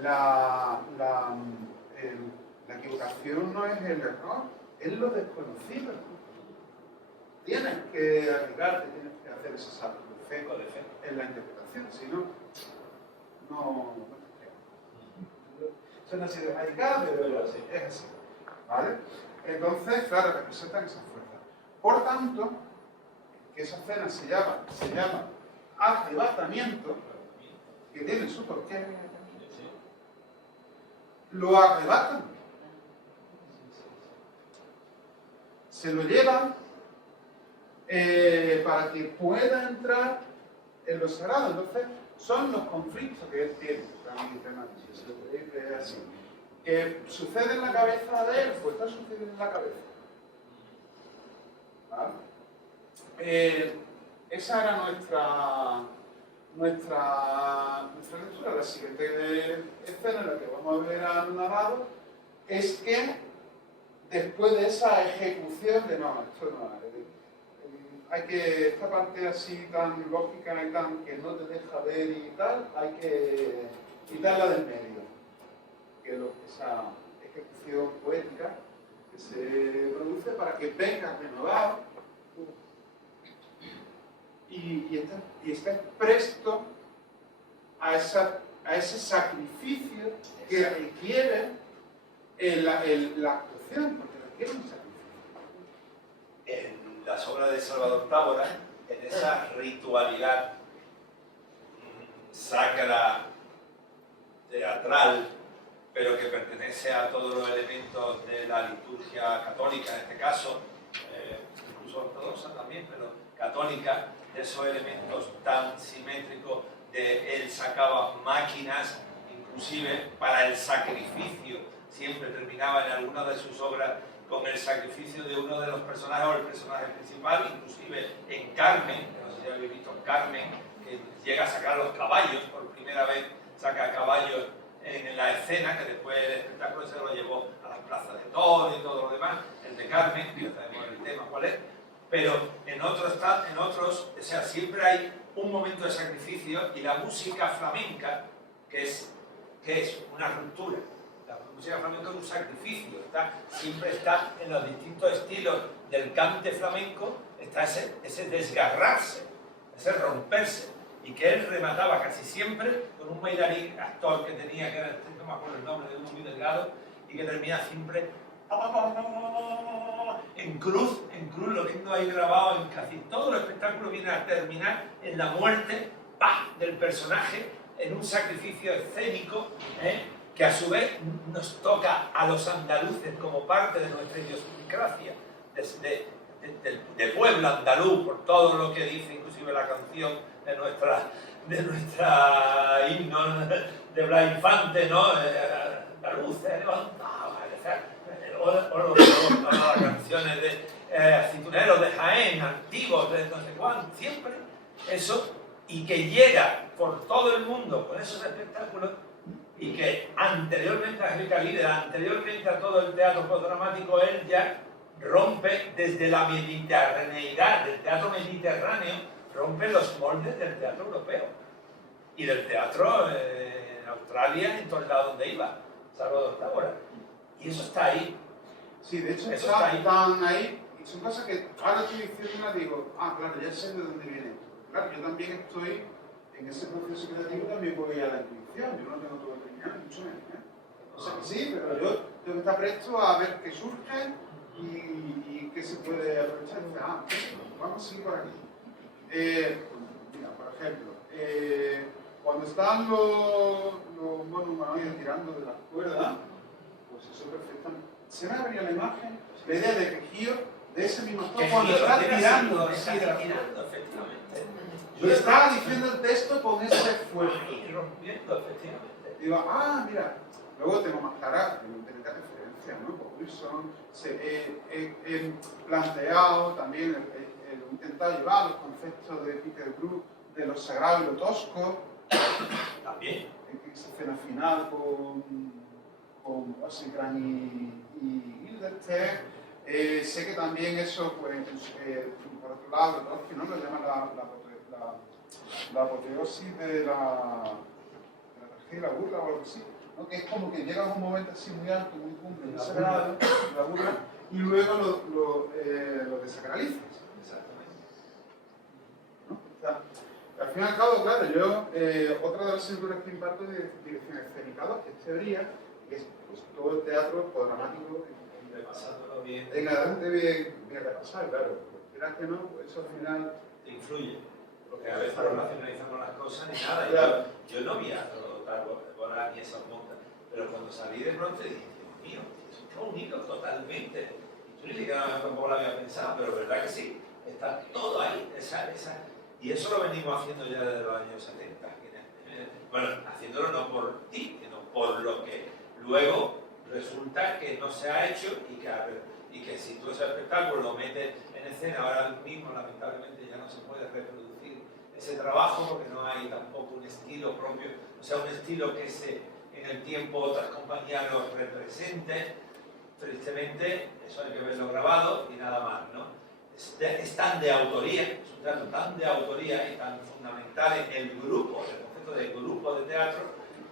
la equivocación no es el error, es lo desconocido. Tienes que arriesgarte, tienes que hacer ese salto de fe en la interpretación, si no, no te creo. Eso no ha sido radicado, pero es así. ¿Vale? Entonces, claro, representan esas fuerzas. Por tanto, que esa escena se llama arrebatamiento, que tiene su porqué, lo arrebatan, se lo llevan para que pueda entrar en lo sagrado. Entonces, son los conflictos que él tiene, si se lo podéis ver así. ¿Que sucede en la cabeza de él? Pues está sucediendo en la cabeza. ¿Vale? Esa era nuestra lectura. La siguiente escena en la que vamos a ver a Anonadado es que después de esa ejecución de no, esto no hay que, esta parte así tan lógica y tan que no te deja ver y tal, hay que quitarla del medio, que es esa ejecución poética que se produce para que venga renovado y esté presto a ese sacrificio que requiere la actuación, porque requiere un sacrificio. En las obras de Salvador Tábora, en esa ritualidad sacra, teatral, pero que pertenece a todos los elementos de la liturgia católica, en este caso, incluso ortodoxa también, pero católica, de esos elementos tan simétricos de él sacaba máquinas, inclusive para el sacrificio, siempre terminaba en alguna de sus obras con el sacrificio de uno de los personajes o el personaje principal, inclusive en Carmen, no sé si habéis visto Carmen, que llega a sacar los caballos, por primera vez saca caballos en la escena, que después el espectáculo se lo llevó a las plazas de toros y todo lo demás, el de Carmen, que sabemos el tema cuál es, pero en otros, o sea, siempre hay un momento de sacrificio y la música flamenca, que es una ruptura. La música flamenca es un sacrificio, siempre está en los distintos estilos del cante flamenco, está ese desgarrarse, ese romperse, y que él remataba casi siempre con un bailarín, actor que tenía, que era, no me acuerdo el nombre, de uno muy delgado, y que termina siempre en cruz, lo tengo ahí grabado en casi todo el espectáculo, viene a terminar en la muerte del personaje, en un sacrificio escénico, que a su vez nos toca a los andaluces como parte de nuestra idiosincrasia, de pueblo andaluz, por todo lo que dice inclusive la canción de nuestra himno de Blas Infante, ¿no? Andaluces levantados, o las canciones de aceituneros de Jaén, antiguos, de no sé cuánto, siempre eso, y que llega por todo el mundo con esos espectáculos, y que anteriormente a Enrique Aguirre, anteriormente a todo el teatro postdramático, él ya rompe desde la mediterraneidad, del teatro mediterráneo, rompe los moldes del teatro europeo y del teatro en Australia, en todos lados donde iba, Salvador Tábora. Y eso está ahí. Sí, de hecho Eso están ahí. Y son cosas que ahora estoy diciendo, digo, claro, ya sé de dónde viene esto. Claro, yo también estoy en ese proceso creativo, también voy a la intuición. Yo no tengo todo terminado, mucho menos. O sea que sí, pero yo tengo que estar presto a ver qué surge y qué se puede aprovechar. Vamos a seguir por aquí. Mira, por ejemplo, cuando están los monos humanoides tirando de las cuerdas, pues eso perfectamente. Se me ha venido la imagen, la idea de que Gio, de ese mismo tono, cuando está tirando, efectivamente. Yo estaba diciendo el texto con ese esfuerzo. Rompiendo, efectivamente. Digo, mira, luego tengo más clara, evidentemente referencias, ¿no? Por Wilson, he planteado también, he intentado llevar los conceptos de Peter Brook, de lo sagrado y lo tosco. También. Esa escena final con Rosencrantz y Guildenstern. Sé que también eso, pues, por otro lado, Trotsky, ¿no? Lo llama la apoteosis de la tragedia, la burla o algo así, ¿no? Que es como que llegas a un momento así muy alto, muy cumbre, muy sagrado, la burla, y luego lo desacralizas. Exactamente. ¿No? O sea, al fin y al cabo, claro, yo, otra de las asignaturas que imparto es de dirección escénica, que es teoría, que es pues, todo el teatro dramático. Repasándolo bien. En adelante bien repasar, claro. Quieras que no, pues eso al final te influye. Porque a veces no racionalizamos las cosas ni nada. Claro. Yo no vi a Borán ni esas montas, pero cuando salí de pronto dije, Dios mío, eso está unido totalmente. Y tú ni siquiera tampoco lo había pensado, pero verdad que sí, está todo ahí. Y eso lo venimos haciendo ya desde los años 70. Bueno, haciéndolo no por ti, sino por lo que luego resulta que no se ha hecho y que si tú ese espectáculo lo metes en escena ahora mismo, lamentablemente ya no se puede reproducir ese trabajo porque no hay tampoco un estilo propio, o sea, un estilo que en el tiempo otras compañías lo representen. Tristemente, eso hay que verlo grabado y nada más, ¿no? Es tan de autoría, es un teatro tan de autoría y tan fundamental en el grupo, el concepto de grupo de teatro,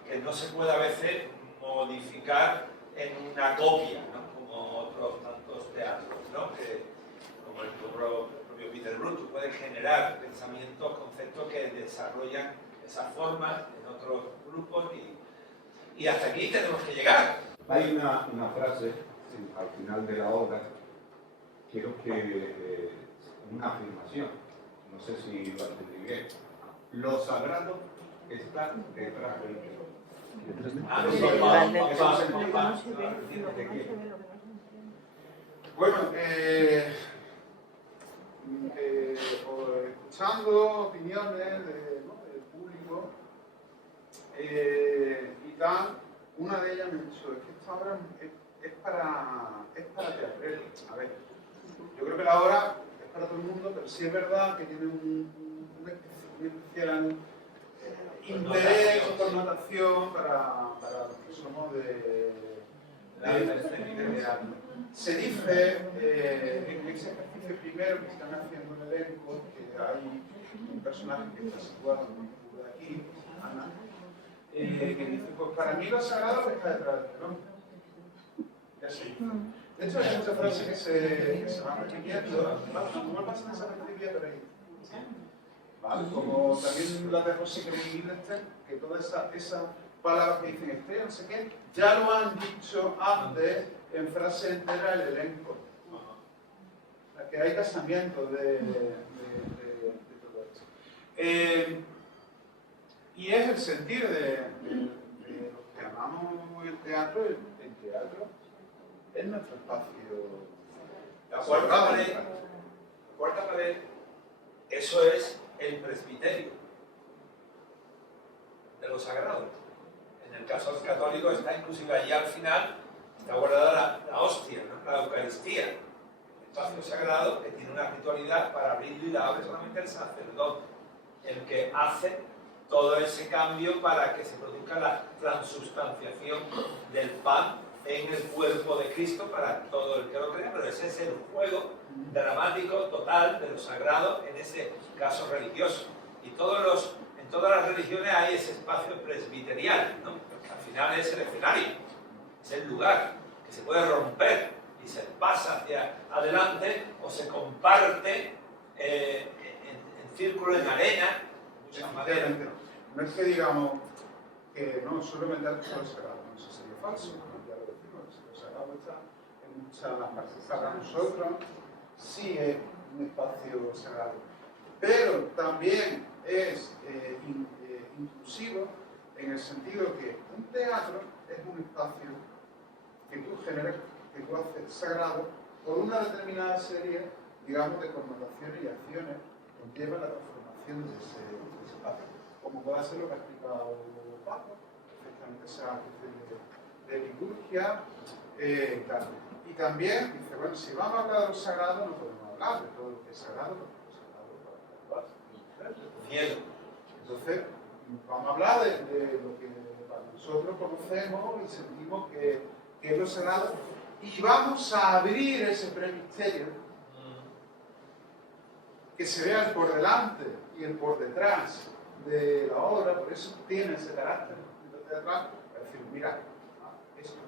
que no se puede a veces modificar en una copia, ¿no? Como otros tantos teatros, ¿no? Como el propio Peter Brook, tú puedes generar pensamientos, conceptos que desarrollan esas formas en otros grupos y hasta aquí tenemos que llegar. Hay una frase al final de la obra, quiero que una afirmación, no sé si lo entendí bien. Lo sagrado está detrás del telón. Bueno, escuchando opiniones del público y tal, una de ellas me ha dicho, es que esta obra es para teatreros. A ver, yo creo que la obra es para todo el mundo, pero sí es verdad que tiene un especial interés o connotación para los que somos de teatro. Se dice en ese ejercicio primero que están haciendo un elenco que hay un personaje que está situado por aquí, Ana, que dice, pues para mí lo sagrado está detrás del telón. Ya se dice. De hecho hay muchas frases que se van repitiendo, no pasan desapercibidas, pero ahí. ¿Vale? Como también la de Rosencrantz y Guildenstern, que todas esas palabras que dicen no sé qué, ya lo han dicho antes en frase entera el elenco. O sea, que hay casamiento de todo esto. Y es el sentir de lo que llamamos el teatro. El teatro es nuestro espacio. La cuarta pared, eso es el presbiterio de lo sagrado. En el caso católico está inclusive allí al final, está guardada la hostia, ¿no? La Eucaristía, el espacio sagrado que tiene una ritualidad para abrirlo y la abre solamente el sacerdote, el que hace todo ese cambio para que se produzca la transubstanciación del pan en el cuerpo de Cristo para todo el que lo crea, pero ese es el juego dramático total de lo sagrado en ese caso religioso. Y en todas las religiones hay ese espacio presbiterial, ¿no? final es el escenario, es el lugar, que se puede romper y se pasa hacia adelante o se comparte en círculo, en arena, muchas maneras. No es que digamos que no, solo vender todo el sagrado, no, eso sería falso, ¿no? Ya lo decimos, el sagrado está en muchas partes. Para nosotros sí es un espacio sagrado, pero también es inclusivo en el sentido que un teatro es un espacio que tú generas, que tú haces sagrado por una determinada serie, digamos, de connotaciones y acciones que llevan a la transformación de ese espacio, como puede ser lo que ha explicado Paco, perfectamente esa de liturgia, tal. Y también dice, bueno, si vamos a hablar de lo sagrado, no podemos hablar de todo lo que es sagrado, porque lo sagrado para cielo. Entonces, vamos a hablar de lo que para nosotros conocemos y sentimos que es lo sagrado, y vamos a abrir ese premisterio, que se vea el por delante y el por detrás de la obra, por eso tiene ese carácter teatral, para decir, mira, esto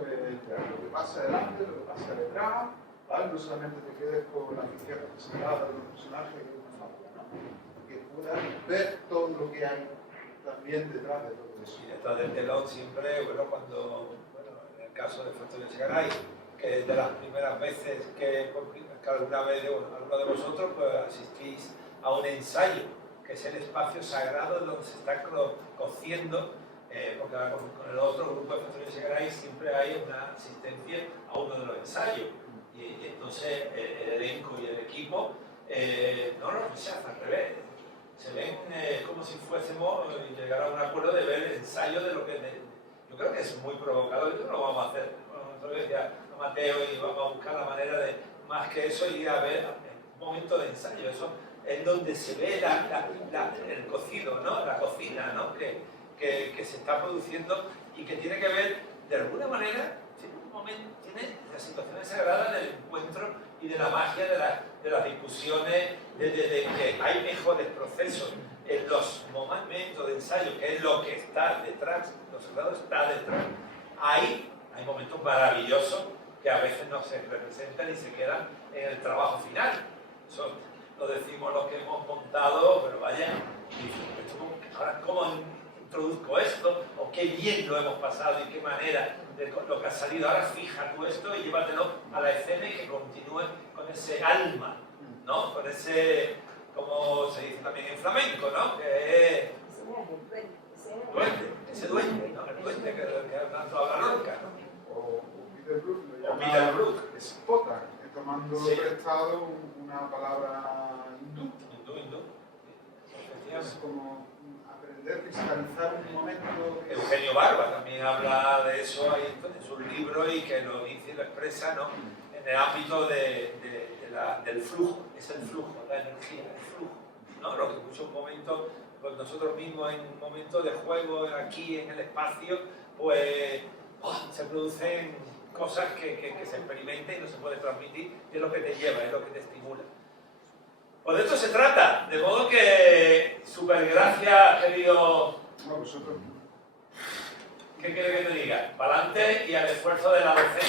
es lo que pasa delante, lo que pasa detrás, ¿vale? No solamente te quedes con la ficción representada de los personajes que es una fábula, ¿no? Que puedas ver todo lo que hay también detrás de todo eso. Y detrás del telón siempre, bueno, en el caso de Factoría Segaray, que es de las primeras veces que alguna vez alguno de vosotros pues, asistís a un ensayo, que es el espacio sagrado donde se está cociendo, porque con el otro grupo de Factoría Segaray siempre hay una asistencia a uno de los ensayos, y entonces el elenco y el equipo no lo rechazan, al revés. Se ven como si fuésemos llegar a un acuerdo de ver el ensayo de lo que... yo creo que es muy provocador, y no lo vamos a hacer. Nosotros decía Mateo, y vamos a buscar la manera de, más que eso, ir a ver un momento de ensayo. Eso es donde se ve el cocido, ¿no? La cocina, ¿no? Que se está produciendo y que tiene que ver, de alguna manera, tiene las situaciones sagradas del encuentro y de la magia de las discusiones, de que hay mejores procesos en los momentos de ensayo, que es lo que está detrás, lo sagrado está detrás. Ahí hay momentos maravillosos que a veces no se representan y se quedan en el trabajo final. Eso lo decimos los que hemos montado, pero vaya, ahora cómo introduzco esto, o qué bien lo hemos pasado y qué manera de lo que ha salido. Ahora fija tú esto y llévatelo a la escena y que continúe con ese alma, ¿no? Con ese, como se dice también en flamenco, ¿no? Que es duende, ese duende, ¿no? El duende que tanto habla Lorca, ¿no? O Peter Brook, o Peter Brook, Spota, tomando prestado una palabra hindú. Es como aprender, cristalizar un momento. Eugenio Barba también habla de eso ahí en su libro, y que lo dice y lo expresa, ¿no? En el ámbito del flujo, es el flujo, la energía, el flujo, ¿no? Lo que en muchos momentos, pues nosotros mismos en un momento de juego aquí en el espacio, pues se producen cosas que se experimentan y no se puede transmitir, y es lo que te lleva, es lo que te estimula. Pues de esto se trata, de modo que, super gracias, querido. No, vosotros. ¿Qué quiere que te diga? Para adelante y al esfuerzo de la docencia.